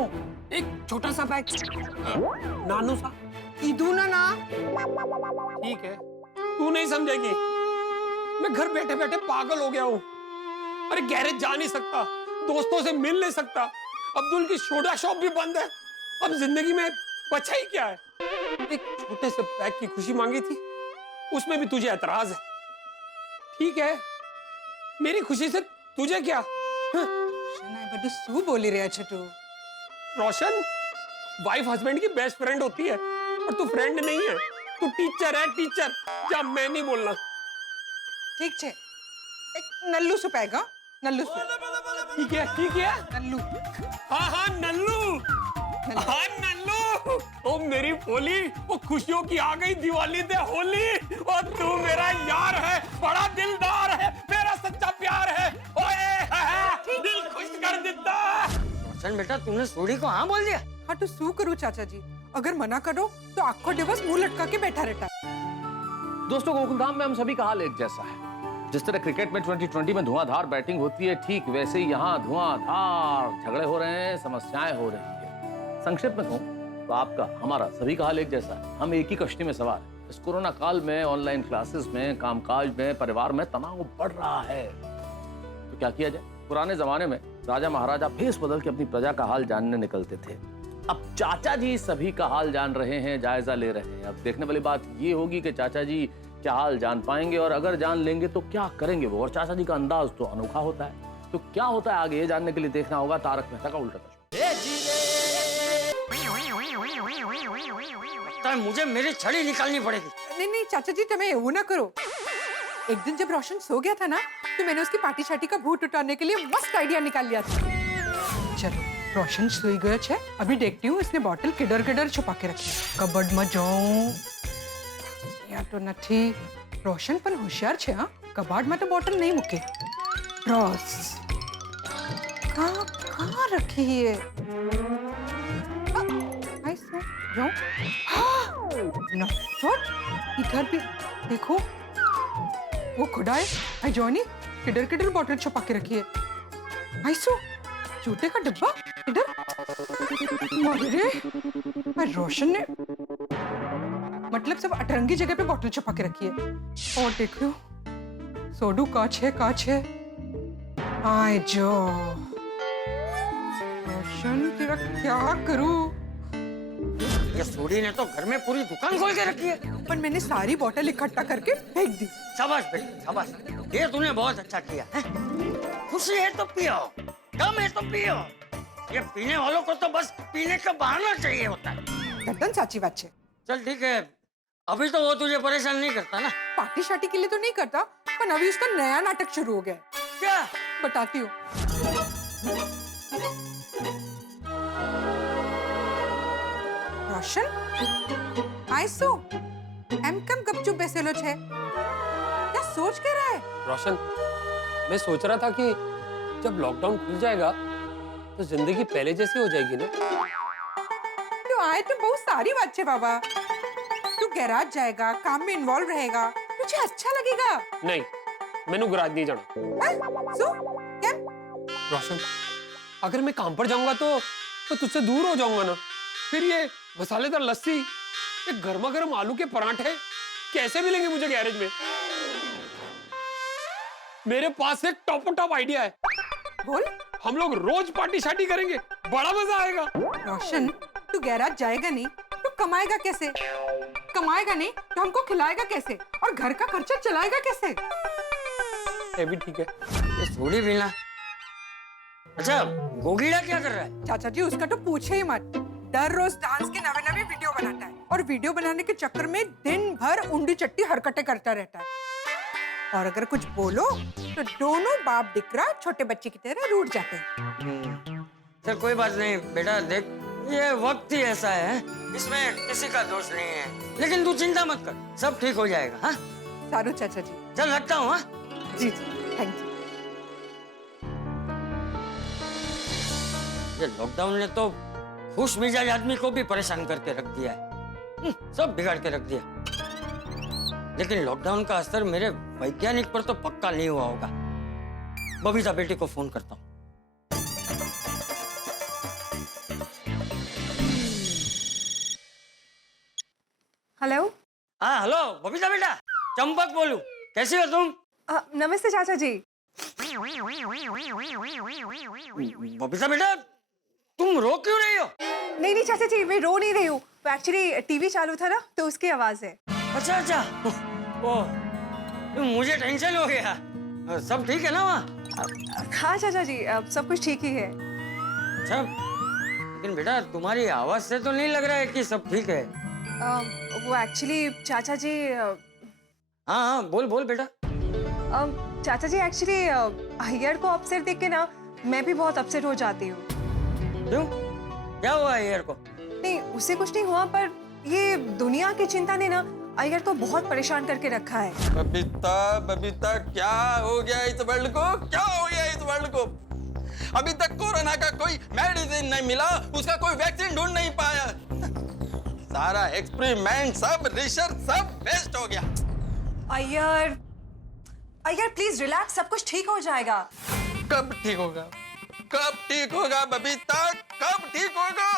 एक छोटा सा बैग, नानू सा। इदू ना। ठीक है, तू नहीं समझेगी, मैं घर बैठे बैठे पागल हो गया हूँ। अरे गैरेज जा नहीं सकता, दोस्तों से मिल नहीं सकता, अब्दुल की सोडा शॉप भी बंद है। अब जिंदगी में बचा ही क्या है? एक छोटे से बैग की खुशी मांगी थी, उसमें भी तुझे ऐतराज है। ठीक है, मेरी खुशी से तुझे क्या? बड़ू सू बोली रहा छटू। रोशन, वाइफ हस्बैंड की बेस्ट फ्रेंड होती है, और तू फ्रेंड नहीं है, तू टीचर है, टीचर। क्या मैं नहीं बोलना? ठीक है, एक नल्लू सु पाएगा, नल्लू सु। ठीक है नल्लू। हाँ नल्लू, हाँ नल्लू। ओ मेरी फोली, वो खुशियों की आ गई दिवाली ते होली, और तू मेरा यार है, बड़ा दिलदार है, मेरा सच्चा प्यार है। ओए दिल खुश कर देता। रोशन बेटा, तुमने सोड़ी को हाँ बोल दिया? हाँ तो सू करूँ चाचा जी, अगर मना करो तो आखो दिवस मुंह लटका के बैठा रहता है। दोस्तों, गोकुलधाम में हम सभी का हाल एक जैसा है। जिस तरह क्रिकेट में 2020 में धुआंधार बैटिंग होती है, ठीक वैसे ही यहाँ धुआंधार झगड़े हो रहे हैं, समस्याएं हो रही है। संक्षेप में कहूँ तो आपका, हमारा सभी का हाल एक जैसा है। हम एक ही कश्ती में सवार हैं। इस कोरोना काल में, ऑनलाइन क्लासेस में, कामकाज में, परिवार में तनाव बढ़ रहा है। तो क्या किया जाए? पुराने जमाने में राजा महाराजा भेष बदल के अपनी प्रजा का हाल जानने निकलते थे। अब चाचा जी सभी का हाल जान रहे हैं, जायजा ले रहे हैं। अब देखने वाली बात ये होगी कि चाचा जी क्या हाल जान पाएंगे, और अगर जान लेंगे तो क्या करेंगे वो। और चाचा जी का अंदाज तो अनोखा होता है। तो क्या होता है आगे, ये जानने के लिए देखना होगा तारक मेहता का उल्टा चश्मा। लगता है मुझे मेरी छड़ी निकालनी पड़ेगी। नहीं चाचा जी તમે એવું ना करो। एक दिन जब रोशन सो गया था ना तो मैंने उसकी पार्टी शार्टी का भूत उतारने के लिए मस्त आइडिया निकाल लिया था। चलो रोशन सोई गया है, अभी देखती हूँ इसने बॉटल किधर किधर छुपा के रखी है। कबर्ड में जाऊं या तो नहीं। रोशन पर होशियार है। हाँ कबाड़ में तो बॉटल नहीं मुके। रोज कहाँ रखी है? इधर भी देखो वो खुदा है। आई जॉनी किधर किधर बॉटल छुपा के रखी है। आइसो जूते का डिब्बा इधर। अरे रोशन ने मतलब सब अटरंगी जगह पे बॉटल छुपा के रखी है। और देखो सोडू कांच है। आए जो रोशन तेरा क्या करूं? ये सोडी ने तो घर में पूरी दुकान खोल के रखी है। पर मैंने सारी बोतल इकट्ठा करके फेंक दी। शाबाश बेटी शाबाश, ये तूने बहुत अच्छा किया है। खुशी है तो पियो, गम है तो पियो। ये पीने वालों को तो बस पीने का बहाना चाहिए होता है। गर्दन साची बात है। चल ठीक है, अभी तो वो तुझे परेशान नहीं करता ना? पार्टी शार्टी के लिए तो नहीं करता, पर अभी उसका नया नाटक शुरू हो गया है। क्या? बताती हूँ। रोशन आइसो एम कम गपचुप बेसेलो छे। क्या सोच के रहा है? रोशन, मैं सोच रहा था कि जब लॉकडाउन खुल जाएगा तो जिंदगी पहले जैसी हो जाएगी ना। तो आए तो बहुत सारी बात है बाबा। तू गैराज जाएगा, काम में इन्वॉल्व रहेगा, तुझे अच्छा लगेगा। नहीं, मैंने गैराज नहीं जाना। सो क्या? रोशन, अगर मैं काम पर जाऊंगा तो तुझसे दूर हो जाऊंगा ना। फिर ये मसालेदार लस्सी, ये गर्मा गर्म आलू के पराठे कैसे मिलेंगे मुझे गैरेज में? मेरे पास एक टॉप आइडिया है। बोल। हम लोग रोज पार्टी शार्टी करेंगे, बड़ा मजा आएगा। रोशन, तू गैराज जाएगा नहीं तो कमाएगा कैसे? कमाएगा नहीं तो हमको खिलाएगा कैसे? और घर का खर्चा चलाएगा कैसे? ये भी ठीक है। ये सोडी पीना। अच्छा गोगीड़ा क्या कर रहा है? चाचा जी उसका तो पूछे ही मत। दर रोज डांस के नवे नवे वीडियो बनाता है और वीडियो बनाने के चक्कर में दिन भर उंडी चट्टी हरकतें करता रहता है। और अगर कुछ बोलो तो दोनों बाप दिकरा छोटे बच्चे की तरह रूठ जाते हैं। चल कोई बात नहीं बेटा, देख ये वक्त ही ऐसा है, इसमें किसी का दोष नहीं है। लेकिन तू चिंता मत कर, सब ठीक हो जाएगा। हाँ सारू चाचा जी। चल रखता हूँ। हाँ जी थैंक यू। ये लॉकडाउन ने तो खुश मिजाज आदमी को भी परेशान करके रख दिया है। सब बिगाड़ के रख दिया। लेकिन लॉकडाउन का असर मेरे वैज्ञानिक पर तो पक्का नहीं हुआ होगा। बबीता बेटी को फोन करता हूँ। हेलो। हाँ हेलो बबीता बेटा, चंपक बोलूं। कैसी हो तुम? नमस्ते चाचा जी। बबीता बेटा तुम रो क्यों रही हो? नहीं चाचा जी, मैं रो नहीं रही हूँ। एक्चुअली टीवी चालू था ना तो उसकी आवाज है। अच्छा ओ मुझे टेंशन हो गया। सब ठीक है ना वहाँ? हाँ चाचा जी, सब कुछ ठीक ही है। अच्छा लेकिन बेटा तुम्हारी आवाज से तो नहीं लग रहा है कि सब ठीक है। वो एक्चुअली चाचा जी। हाँ बोल बेटा। चाचा जी एक्चुअली अय्यर को अपसेट देख के ना मैं भी बहुत अपसेट हो जाती हूँ। क्यों? क्या हुआ अय्यर को? नहीं उसे कुछ नहीं हुआ, पर ये दुनिया की चिंता ने ना अय्यर को बहुत परेशान करके रखा है। बबीता क्या हो गया इस वर्ल्ड को? क्या हो गया इस वर्ल्ड को? अभी तक कोरोना का कोई मेडिसिन नहीं मिला, उसका कोई वैक्सीन ढूंढ नहीं पाया। सारा एक्सपेरिमेंट, सब रिसर्च, सब वेस्ट हो गया। अय्यर प्लीज रिलैक्स, सब कुछ ठीक हो जाएगा। कब ठीक होगा? कब ठीक होगा बबीता? कब ठीक होगा?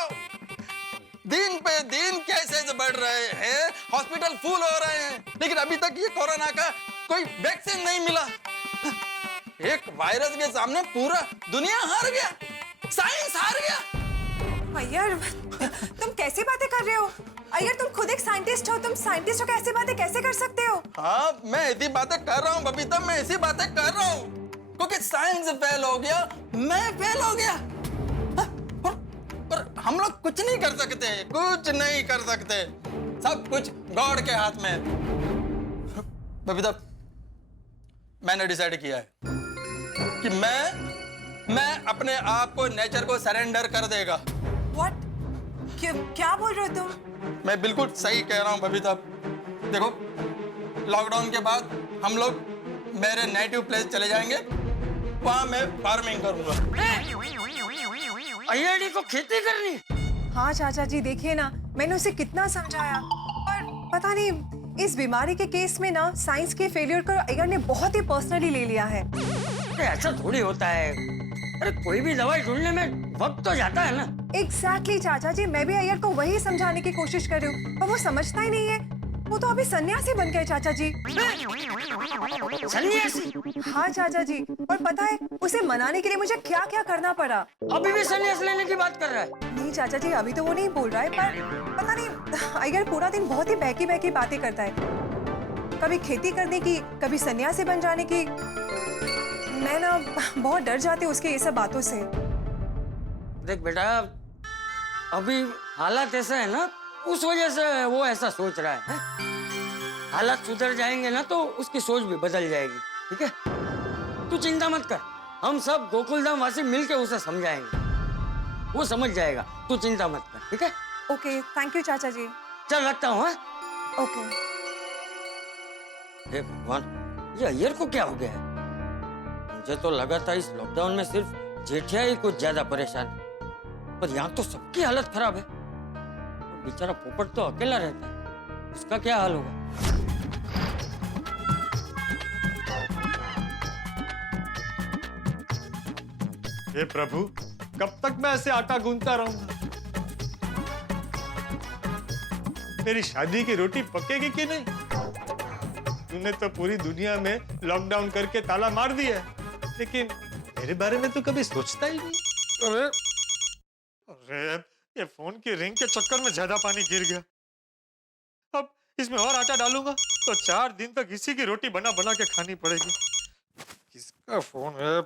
दिन पे दिन केसेस बढ़ रहे हैं, हॉस्पिटल फुल हो रहे हैं, लेकिन अभी तक ये कोरोना का कोई वैक्सीन नहीं मिला। एक वायरस के सामने पूरा दुनिया हार गया, साइंस हार गया। अय्यर तुम कैसी बातें कर रहे हो? अय्यर तुम खुद एक साइंटिस्ट हो, तुम साइंटिस्ट हो के ऐसी बातें कैसे कर सकते हो? हाँ मैं ऐसी बातें कर रहा हूँ बबीता, मैं ऐसी बातें कर रहा हूँ क्योंकि साइंस फेल हो गया, मैं फेल हो गया। पर हम लोग कुछ नहीं कर सकते, कुछ नहीं कर सकते, सब कुछ गॉड के हाथ में है। बबीता, मैंने डिसाइड किया है कि मैं अपने आप को नेचर को सरेंडर कर देगा। व्हाट? क्या बोल रहे हो तुम? मैं बिल्कुल सही कह रहा हूँ बबीता। देखो, लॉकडाउन के बाद हम लोग मेरे नेटिव प्लेस चले जाएंगे, वहां मैं फार्मिंग करूंगा। अय्यड़ी को खेती करनी? हाँ चाचा जी, देखिए ना, मैंने उसे कितना समझाया, पर पता नहीं इस बीमारी के केस में ना साइंस के फेलियर को अय्यर ने बहुत ही पर्सनली ले लिया है। ऐसा थोड़ी होता है, अरे कोई भी दवाई ढूंढने में वक्त तो जाता है ना। एग्जैक्टली चाचा जी, मैं भी अय्यर को वही समझाने की कोशिश कर रही हूँ, पर वो समझता ही नहीं है। वो तो अभी सन्यासी बन गए चाचा जी। सन्यासी? हाँ चाचा जी, और पता है उसे मनाने के लिए मुझे क्या क्या करना पड़ा। अभी भी सन्यास लेने की बात कर रहा है? नहीं चाचा जी, अभी तो वो नहीं बोल रहा है, पर पता नहीं अय्यर पूरा दिन बहुत ही बहकी बहकी बातें करता है, कभी खेती करने की, कभी सन्यासी बन जाने की। मैं ना बहुत डर जाती हूँ उसके ये सब बातों से। देख बेटा, अभी हालात ऐसा है ना, उस वजह से वो ऐसा सोच रहा है। हालात सुधर जाएंगे ना तो उसकी सोच भी बदल जाएगी, ठीक है? तू चिंता मत कर, हम सब गोकुलधाम वासी मिलके उसे समझाएंगे, वो समझ जाएगा। तू चिंता मत कर, ठीक है? ओके, थैंक यू चाचा जी। चल रखता हूँ। हाँ, ओके। हे भगवान, ये अय्यर को क्या हो गया है? मुझे तो लगा था इस लॉकडाउन में सिर्फ जेठिया ही कुछ ज्यादा परेशान है, पर यहाँ तो सबकी हालत खराब है। बेचारा पोपट तो अकेला रहता है, उसका क्या हाल होगा? हे प्रभु, कब तक मैं ऐसे आटा गूंथता रहूंगा? मेरी शादी की रोटी पकेगी कि नहीं? तूने तो पूरी दुनिया में लॉकडाउन करके ताला मार दिया है, लेकिन मेरे बारे में तो कभी सोचता ही नहीं। अरे ये फोन की रिंग के चक्कर में ज्यादा पानी गिर गया। अब इसमें और आटा डालूंगा तो 4 दिन तक इसी की रोटी बना बना के खानी पड़ेगी। किसका फोन है?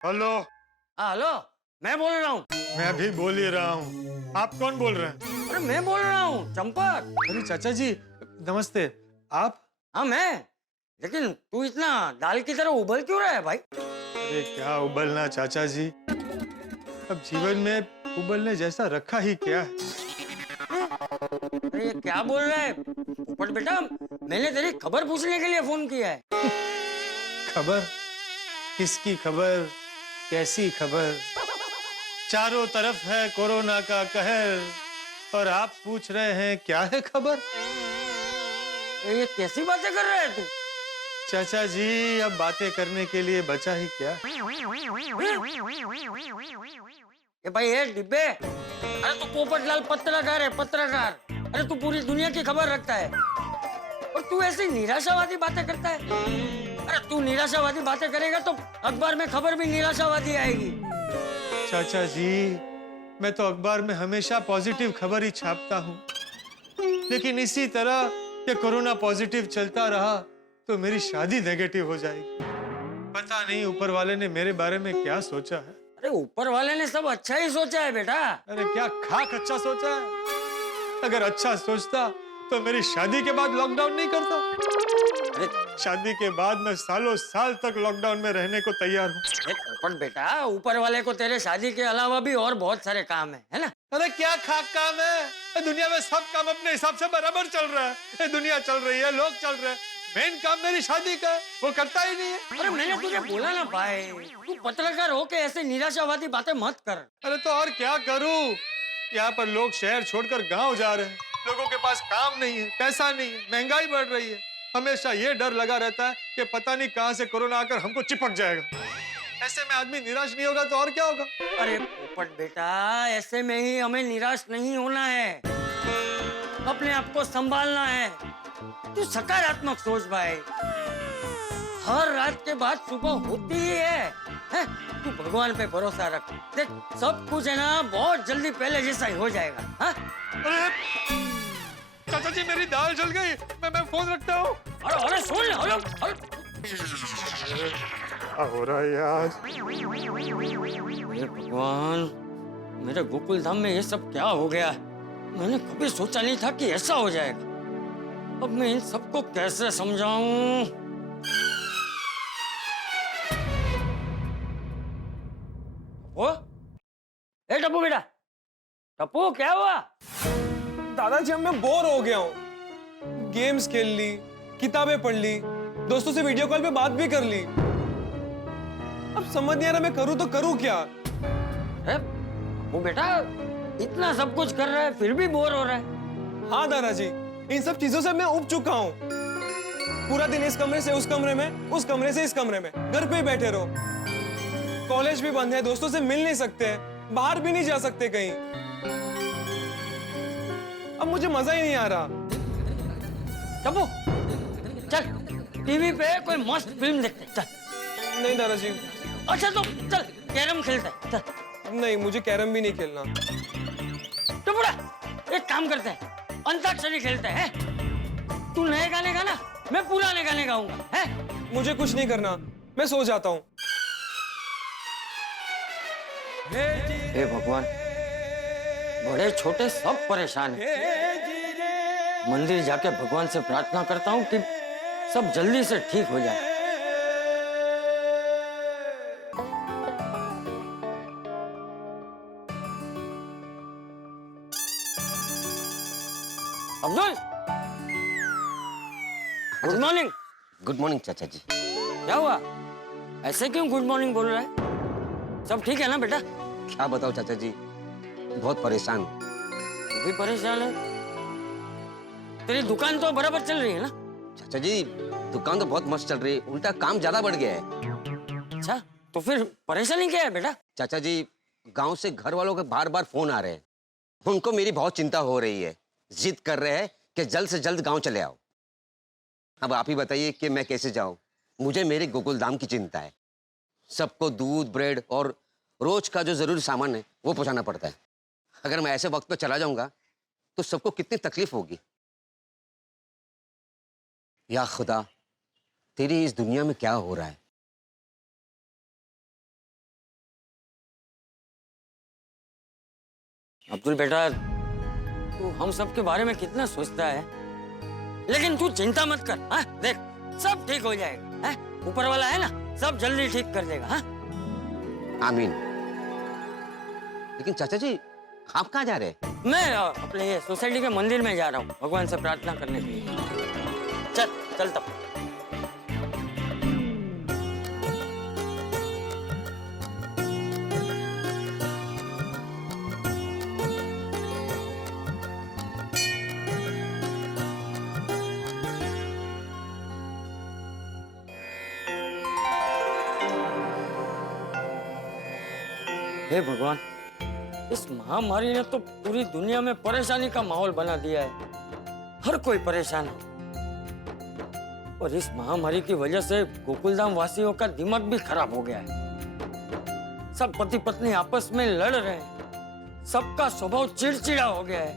हेलो। हाँ हेलो, मैं बोल रहा हूँ। मैं भी बोल ही रहा हूँ। आप कौन बोल रहे हैं? अरे मैं बोल रहा हूँ, चंपक। अरे चाचा जी नमस्ते। आप? हाँ मैं, लेकिन तू इतना दाल की तरह उबल क्यों रहा है भाई? अरे क्या उबलना चाचा जी, अब जीवन में उबलने जैसा रखा ही क्या है। अरे ये क्या बोल रहा है पोपट बेटा? मैंने तेरी खबर पूछने के लिए फोन किया है। खबर? किसकी खबर? कैसी खबर? चारों तरफ है कोरोना का कहर और आप पूछ रहे हैं क्या है खबर? ये कैसी बातें कर रहे हैं तू? चाचा जी अब बातें करने के लिए बचा ही क्या? ये भाई ये डिब्बे, अरे तू पोपटलाल पत्रकार है, पत्रकार। अरे तू पूरी दुनिया की खबर रखता है और तू ऐसी निराशावादी बातें करता है। अरे तू निराशावादी बातें करेगा तो अखबार में खबर भी निराशावादी आएगी। चाचा जी मैं तो अखबार में हमेशा पॉजिटिव खबर ही छापता हूँ, लेकिन इसी तरह ये कोरोना पॉजिटिव चलता रहा तो मेरी शादी नेगेटिव हो जाएगी। पता नहीं ऊपर वाले ने मेरे बारे में क्या सोचा है। अरे ऊपर वाले ने सब अच्छा ही सोचा है बेटा। अरे क्या खाक अच्छा सोचा है? अगर अच्छा सोचता तो मेरी शादी के बाद लॉकडाउन नहीं करता। अरे शादी के बाद मैं सालों साल तक लॉकडाउन में रहने को तैयार हूँ। पोपट बेटा, ऊपर वाले को तेरे शादी के अलावा भी और बहुत सारे काम है ना? अरे क्या खाक काम है? दुनिया में सब काम अपने हिसाब से बराबर चल रहा है। ये दुनिया चल रही है, लोग चल रहे हैं, मेन काम मेरी शादी का है, वो करता ही नहीं है। अरे मैंने तुझे बोला ना भाई, तू पत्रकार होके ऐसे निराशावादी बातें मत कर। अरे तो और क्या करूं? यहाँ पर लोग शहर छोड़कर गांव जा रहे हैं, लोगों के पास काम नहीं है, पैसा नहीं है, महंगाई बढ़ रही है। हमेशा ये डर लगा रहता है कि पता नहीं कहां से कोरोना आकर हमको चिपक जाएगा। ऐसे में आदमी निराश नहीं होगा तो और क्या होगा? अरे पोपट बेटा, ऐसे में ही हमें निराश नहीं होना है, अपने आप को संभालना है। तू सकारात्मक सोच भाई, हर रात के बाद सुबह होती ही है? तू भगवान पे भरोसा रख, देख सब कुछ है ना बहुत जल्दी पहले जैसा ही हो जाएगा। हाँ? अरे चाचा जी मेरी दाल जल गई, मैं फोन रखता हूँ। अरे सुन, क्या हो रहा है यार? हे भगवान, मेरे गोकुल धाम में ये सब क्या हो गया है? मैंने कभी सोचा नहीं था कि ऐसा हो जाएगा। अब मैं इन सबको कैसे समझाऊं? वो ए टप्पू बेटा, टप्पू क्या हुआ? दादाजी अब मैं बोर हो गया हूँ। गेम्स खेल ली, किताबें पढ़ ली, दोस्तों से वीडियो कॉल पे बात भी कर ली। अब समझ नहीं आ रहा मैं करूँ तो करूँ क्या? वो बेटा इतना सब कुछ कर रहा है फिर भी बोर हो रहा है। हाँ दादाजी, इन सब चीजों से मैं उब चुका हूँ। पूरा दिन इस कमरे से उस कमरे में, उस कमरे से इस कमरे में, घर पे ही बैठे रहो। कॉलेज भी बंद है, दोस्तों से मिल नहीं सकते हैं, बाहर भी नहीं जा सकते कहीं। अब मुझे मजा ही नहीं आ रहा। टप्पू चल टीवी पे कोई मस्त फिल्म देखते हैं, चल। नहीं दादाजी। अच्छा तो चल कैरम खेलते हैं, चल। नहीं, मुझे कैरम भी नहीं खेलना। तो बुरा एक काम करते हैं, अंताक्षरी खेलते हैं। तू नए गाने गाना, मैं पुराने गाने गाऊंगा, है? मुझे कुछ नहीं करना, मैं सो जाता हूँ। हे भगवान, बड़े छोटे सब परेशान हैं। मंदिर जाके भगवान से प्रार्थना करता हूँ कि सब जल्दी से ठीक हो जाए। Abdul, good morning. Good morning चाचा जी। क्या हुआ? ऐसे क्यों गुड मॉर्निंग बोल रहा है? सब ठीक है ना बेटा? क्या बताओ चाचा जी, बहुत परेशान हूँ। तू भी परेशान है? तेरी दुकान तो बराबर चल रही है ना? चाचा जी दुकान तो बहुत मस्त चल रही है, उल्टा काम ज्यादा बढ़ गया है। अच्छा, तो फिर परेशानी क्या है बेटा? चाचा जी गांव से घर वालों के बार बार फोन आ रहे हैं, उनको मेरी बहुत चिंता हो रही है। जिद कर रहे हैं कि जल्द से जल्द गांव चले आओ। अब आप ही बताइए कि मैं कैसे जाऊं? मुझे मेरे गोकुल धाम की चिंता है। सबको दूध, ब्रेड और रोज का जो जरूरी सामान है वो पहुंचाना पड़ता है। अगर मैं ऐसे वक्त पे चला जाऊंगा तो सबको कितनी तकलीफ होगी। या खुदा, तेरी इस दुनिया में क्या हो रहा है? अब्दुल बेटा, तू हम सब के बारे में कितना सोचता है, लेकिन तू चिंता मत कर। हाँ देख, सब ठीक हो जाएगा। हाँ? ऊपर वाला है ना, सब जल्दी ठीक कर देगा। हाँ? आमीन। लेकिन चाचा जी आप कहाँ जा रहे हैं? मैं अपने ये सोसाइटी के मंदिर में जा रहा हूँ भगवान से प्रार्थना करने के लिए। चल चल तब। हे भगवान, इस महामारी ने तो पूरी दुनिया में परेशानी का माहौल बना दिया है। हर कोई परेशान है और इस महामारी की वजह से गोकुलधाम वासियों का दिमाग भी खराब हो गया है। सब पति पत्नी आपस में लड़ रहे हैं, सबका स्वभाव चिड़चिड़ा हो गया है।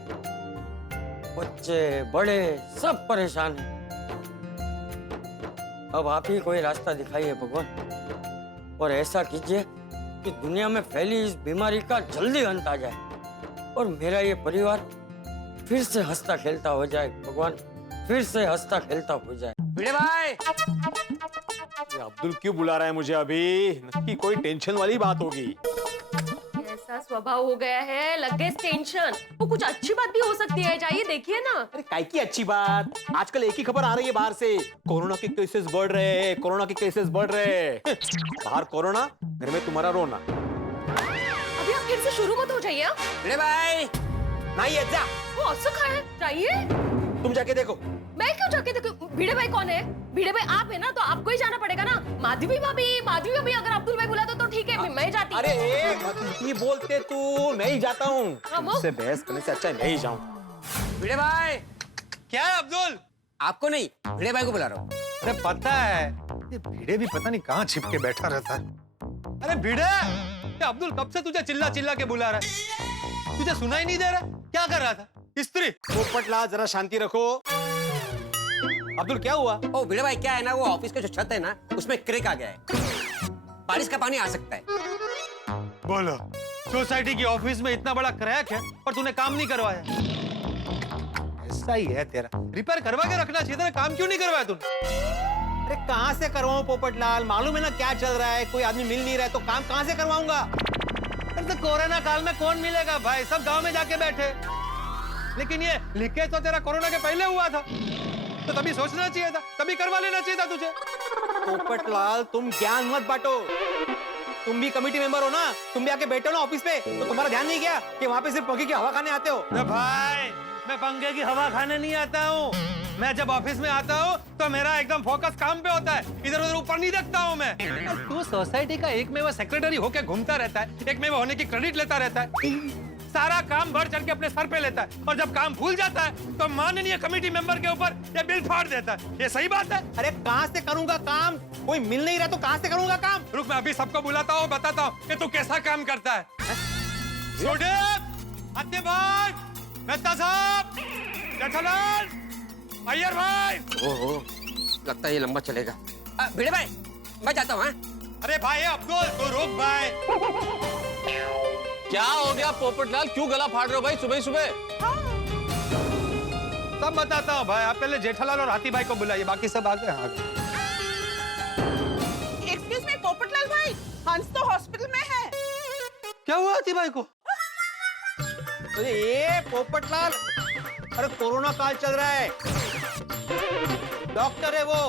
बच्चे बड़े सब परेशान हैं। अब आप ही कोई रास्ता दिखाइए भगवान, और ऐसा कीजिए कि दुनिया में फैली इस बीमारी का जल्दी अंत आ जाए और मेरा ये परिवार फिर से हंसता खेलता हो जाए। भगवान, फिर से हंसता खेलता हो जाए। भिड़े भाई, ये अब्दुल क्यों बुला रहा है मुझे अभी? नक्की कोई टेंशन वाली बात होगी। ऐसा स्वभाव हो गया है, लग गए टेंशन। वो कुछ अच्छी बात भी हो सकती है, जाइए देखिए ना। अरे काय की अच्छी बात? आजकल एक ही खबर आ रही है बाहर से, कोरोना के केसेस बढ़ रहे हैं, कोरोना के केसेस बढ़ रहे हैं। बाहर कोरोना, घर में तुम्हारा रोना। अभी आप फिर से शुरू मत हो जाइए। भिड़े भाई, नहीं है जा। वो असुख है, जाइए। तुम जाके देखो। मैं क्यों जाके देखूं? भिड़े भाई कौन है? भिड़े भाई आप है ना, तो आपको ही जाना पड़ेगा ना। माधवी भाभी अगर अब्दुल भाई बुला तो ठीक है, मैं जाती। अरे ये बोलते तू, मैं ही जाता हूँ। तुमसे बहस करने से अच्छा मैं ही जाऊँ। भिड़े भाई। क्या है अब्दुल? आपको नहीं, भिड़े भाई को बुला रहा हूँ। अरे पता है, ये भिड़े भी पता नहीं कहाँ छिप के बैठा रहता है। अरे भिड़े, ये अब्दुल कब से तुझे चिल्ला चिल्ला के बुला रहा है? तुझे सुना ही नहीं दे रहा? क्या कर रहा था? स्त्री। पोपट ला, जरा शांति रखो। अब्दुल क्या हुआ? ओ भिड़े भाई, क्या है ना, वो ऑफिस का जो छत है ना, उसमें क्रेक आ गया है। बारिश का पानी आ सकता है। बोलो, सोसाइटी की ऑफिस में इतना बड़ा क्रैक है और तूने काम नहीं करवाया? ऐसा ही है तेरा, रिपेयर करवा के रखना चाहिए था, काम क्यों नहीं करवाया तूने? अरे कहाँ से करवाऊं पोपटलाल, मालूम है ना क्या चल रहा है, कोई आदमी मिल नहीं रहा है तो काम कहाँ से करवाऊंगा? अरे तो कोरोना काल में कौन मिलेगा भाई, सब गांव में जाके बैठे। लेकिन ये लीकेज तो तेरा कोरोना के पहले हुआ था, तो तभी सोचना चाहिए था, तभी करवा लेना चाहिए था तुझे। पोपटलाल तुम ज्ञान मत बांटो, तुम भी कमेटी मेंबर हो ना, तुम भी आके बैठो ना ऑफिस पे, तो तुम्हारा ध्यान नहीं गया कि वहाँ पे सिर्फ पंखे की हवा खाने आते हो? भाई मैं पंखे की हवा खाने नहीं आता हूँ, मैं जब ऑफिस में आता हूँ तो मेरा एकदम फोकस काम पे होता है, इधर उधर ऊपर नहीं देखता हूँ मैं। तू सोसाइटी का एक में वो सेक्रेटरी होके घूमता रहता है, एक में वो होने की क्रेडिट लेता रहता है, सारा काम बढ़ चढ़ के अपने सर पे लेता है, और जब काम भूल जाता है तो माननीय कमेटी मेंबर के ऊपर ये बिल फाड़ देता है। ये सही बात है? अरे कहाँ से करूंगा काम, कोई मिल नहीं रहा तो कहाँ से करूंगा काम? रुक, मैं अभी सबको बुलाता हूँ, बताता हूँ कि तू कैसा काम करता है। भाई, मेहता साहब, जेठालाल, अय्यर भाई। ओहो, लगता है ये लंबा चलेगा। भिड़े भाई, मैं जाता हूँ। अरे भाई अब्दुल, तू रुक भाई। क्या हो गया पोपटलाल, क्यों गला फाड़ रहे हो भाई सुबह सुबह? सब बताता हूँ भाई, आप पहले जेठालाल और हाथी भाई को बुलाइए, बाकी सब आगे। एक्सक्यूज मी पोपटलाल भाई, हंस तो हॉस्पिटल में है। क्या हुआ हाथी भाई को? अरे ये पोपटलाल, अरे कोरोना काल चल रहा है, डॉक्टर है वो,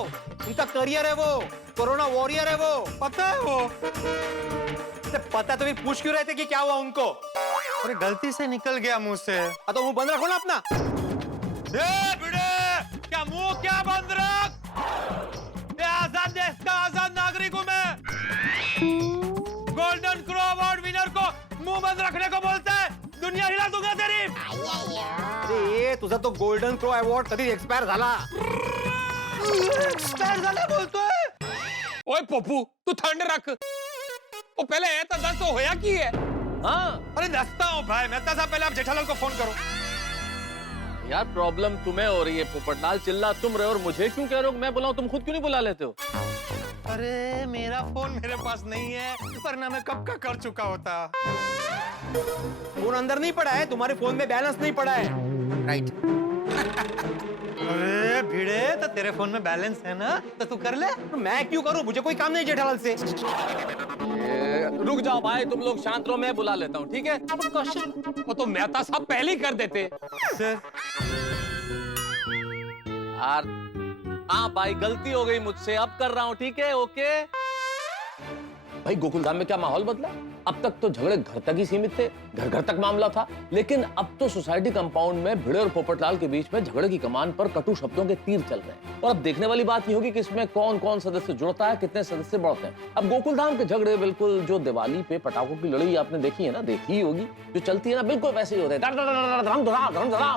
उनका करियर है वो, कोरोना वॉरियर है वो, पता है वो। पता तो भी पूछ क्यों रहे थे कि क्या हुआ उनको? अरे गलती से निकल गया मुंह से। तो मुंह बंद रखो ना अपना। क्या मुंह क्या बंद रख? आजाद देश का आजाद नागरिक हूं मैं। गोल्डन क्रो अवार्ड विनर को मुंह बंद रखने को बोलता है, दुनिया हिला दूंगा तेरी। अरे तुझा तो गोल्डन क्रो अवार्ड कधी एक्सपायर झाला। एक्सपायर झाला बोलतोय? ओए पप्पू, तू थंड रख, वो पहले है तो दस तो होया की है। हाँ, अरे दसता हूँ भाई, मेहता साहब पहले आप जेठालाल को फोन करो। यार प्रॉब्लम तुम्हें हो रही है पोपटलाल, चिल्ला तुम रहे हो और मुझे क्यों कह रहे हो? मैं बुलाऊं, तुम खुद क्यों नहीं बुला लेते हो? अरे मेरा फोन मेरे पास नहीं है, वरना मैं कब का कर चुका होता। फोन अंदर नहीं पड़ा है, तुम्हारे फोन में बैलेंस नहीं पड़ा है। राइट। अरे भिड़े, तो तेरे फोन में बैलेंस है ना, तो तू कर ले। तो मैं क्यों करूं, मुझे कोई काम नहीं जेठालाल से। रुक जाओ भाई, तुम लोग शांत रहो, मैं बुला लेता हूँ, ठीक है? वो तो मेहता साहब पहले ही कर देते। यार हाँ भाई, गलती हो गई मुझसे, अब कर रहा हूँ, ठीक है? ओके भाई, गोकुलधाम में क्या माहौल बदला? अब तक तो झगड़े घर तक ही सीमित थे, घर घर तक मामला था, लेकिन अब तो सोसाइटी कंपाउंड में भिड़े और पोपटलाल के बीच में झगड़े की कमान पर कटु शब्दों के तीर चल रहे हैं। और अब देखने वाली बात ये होगी कि इसमें कौन कौन सदस्य जुड़ता है, कितने सदस्य बढ़ते हैं। अब गोकुलधाम के झगड़े बिल्कुल जो दिवाली पे पटाखों की लड़ाई आपने देखी है ना, देखी ही होगी, जो चलती है ना, बिल्कुल वैसे ही होते हैं,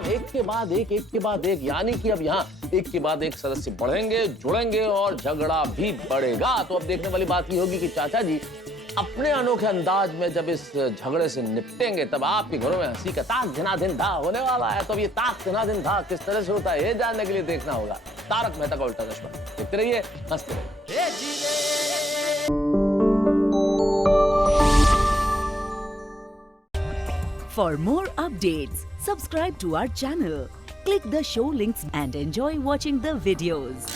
एक के बाद एक, एक के बाद एक, यानी कि अब यहाँ एक के बाद एक सदस्य बढ़ेंगे, जुड़ेंगे और झगड़ा भी बढ़ेगा। तो अब देखने वाली बात ये होगी कि चाचा जी अपने अनोखे अंदाज में जब इस झगड़े से निपटेंगे, तब आपके घरों में हंसी का ताक दिनादिन धा होने वाला है। तो अब ये ताक दिनादिन धा किस तरह से होता है, ये जानने के लिए देखना होगा तारक मेहता का उल्टा चश्मा। देखते रहिए, हंसते रहिए। For more updates, subscribe to our channel, click the show links and enjoy watching the videos.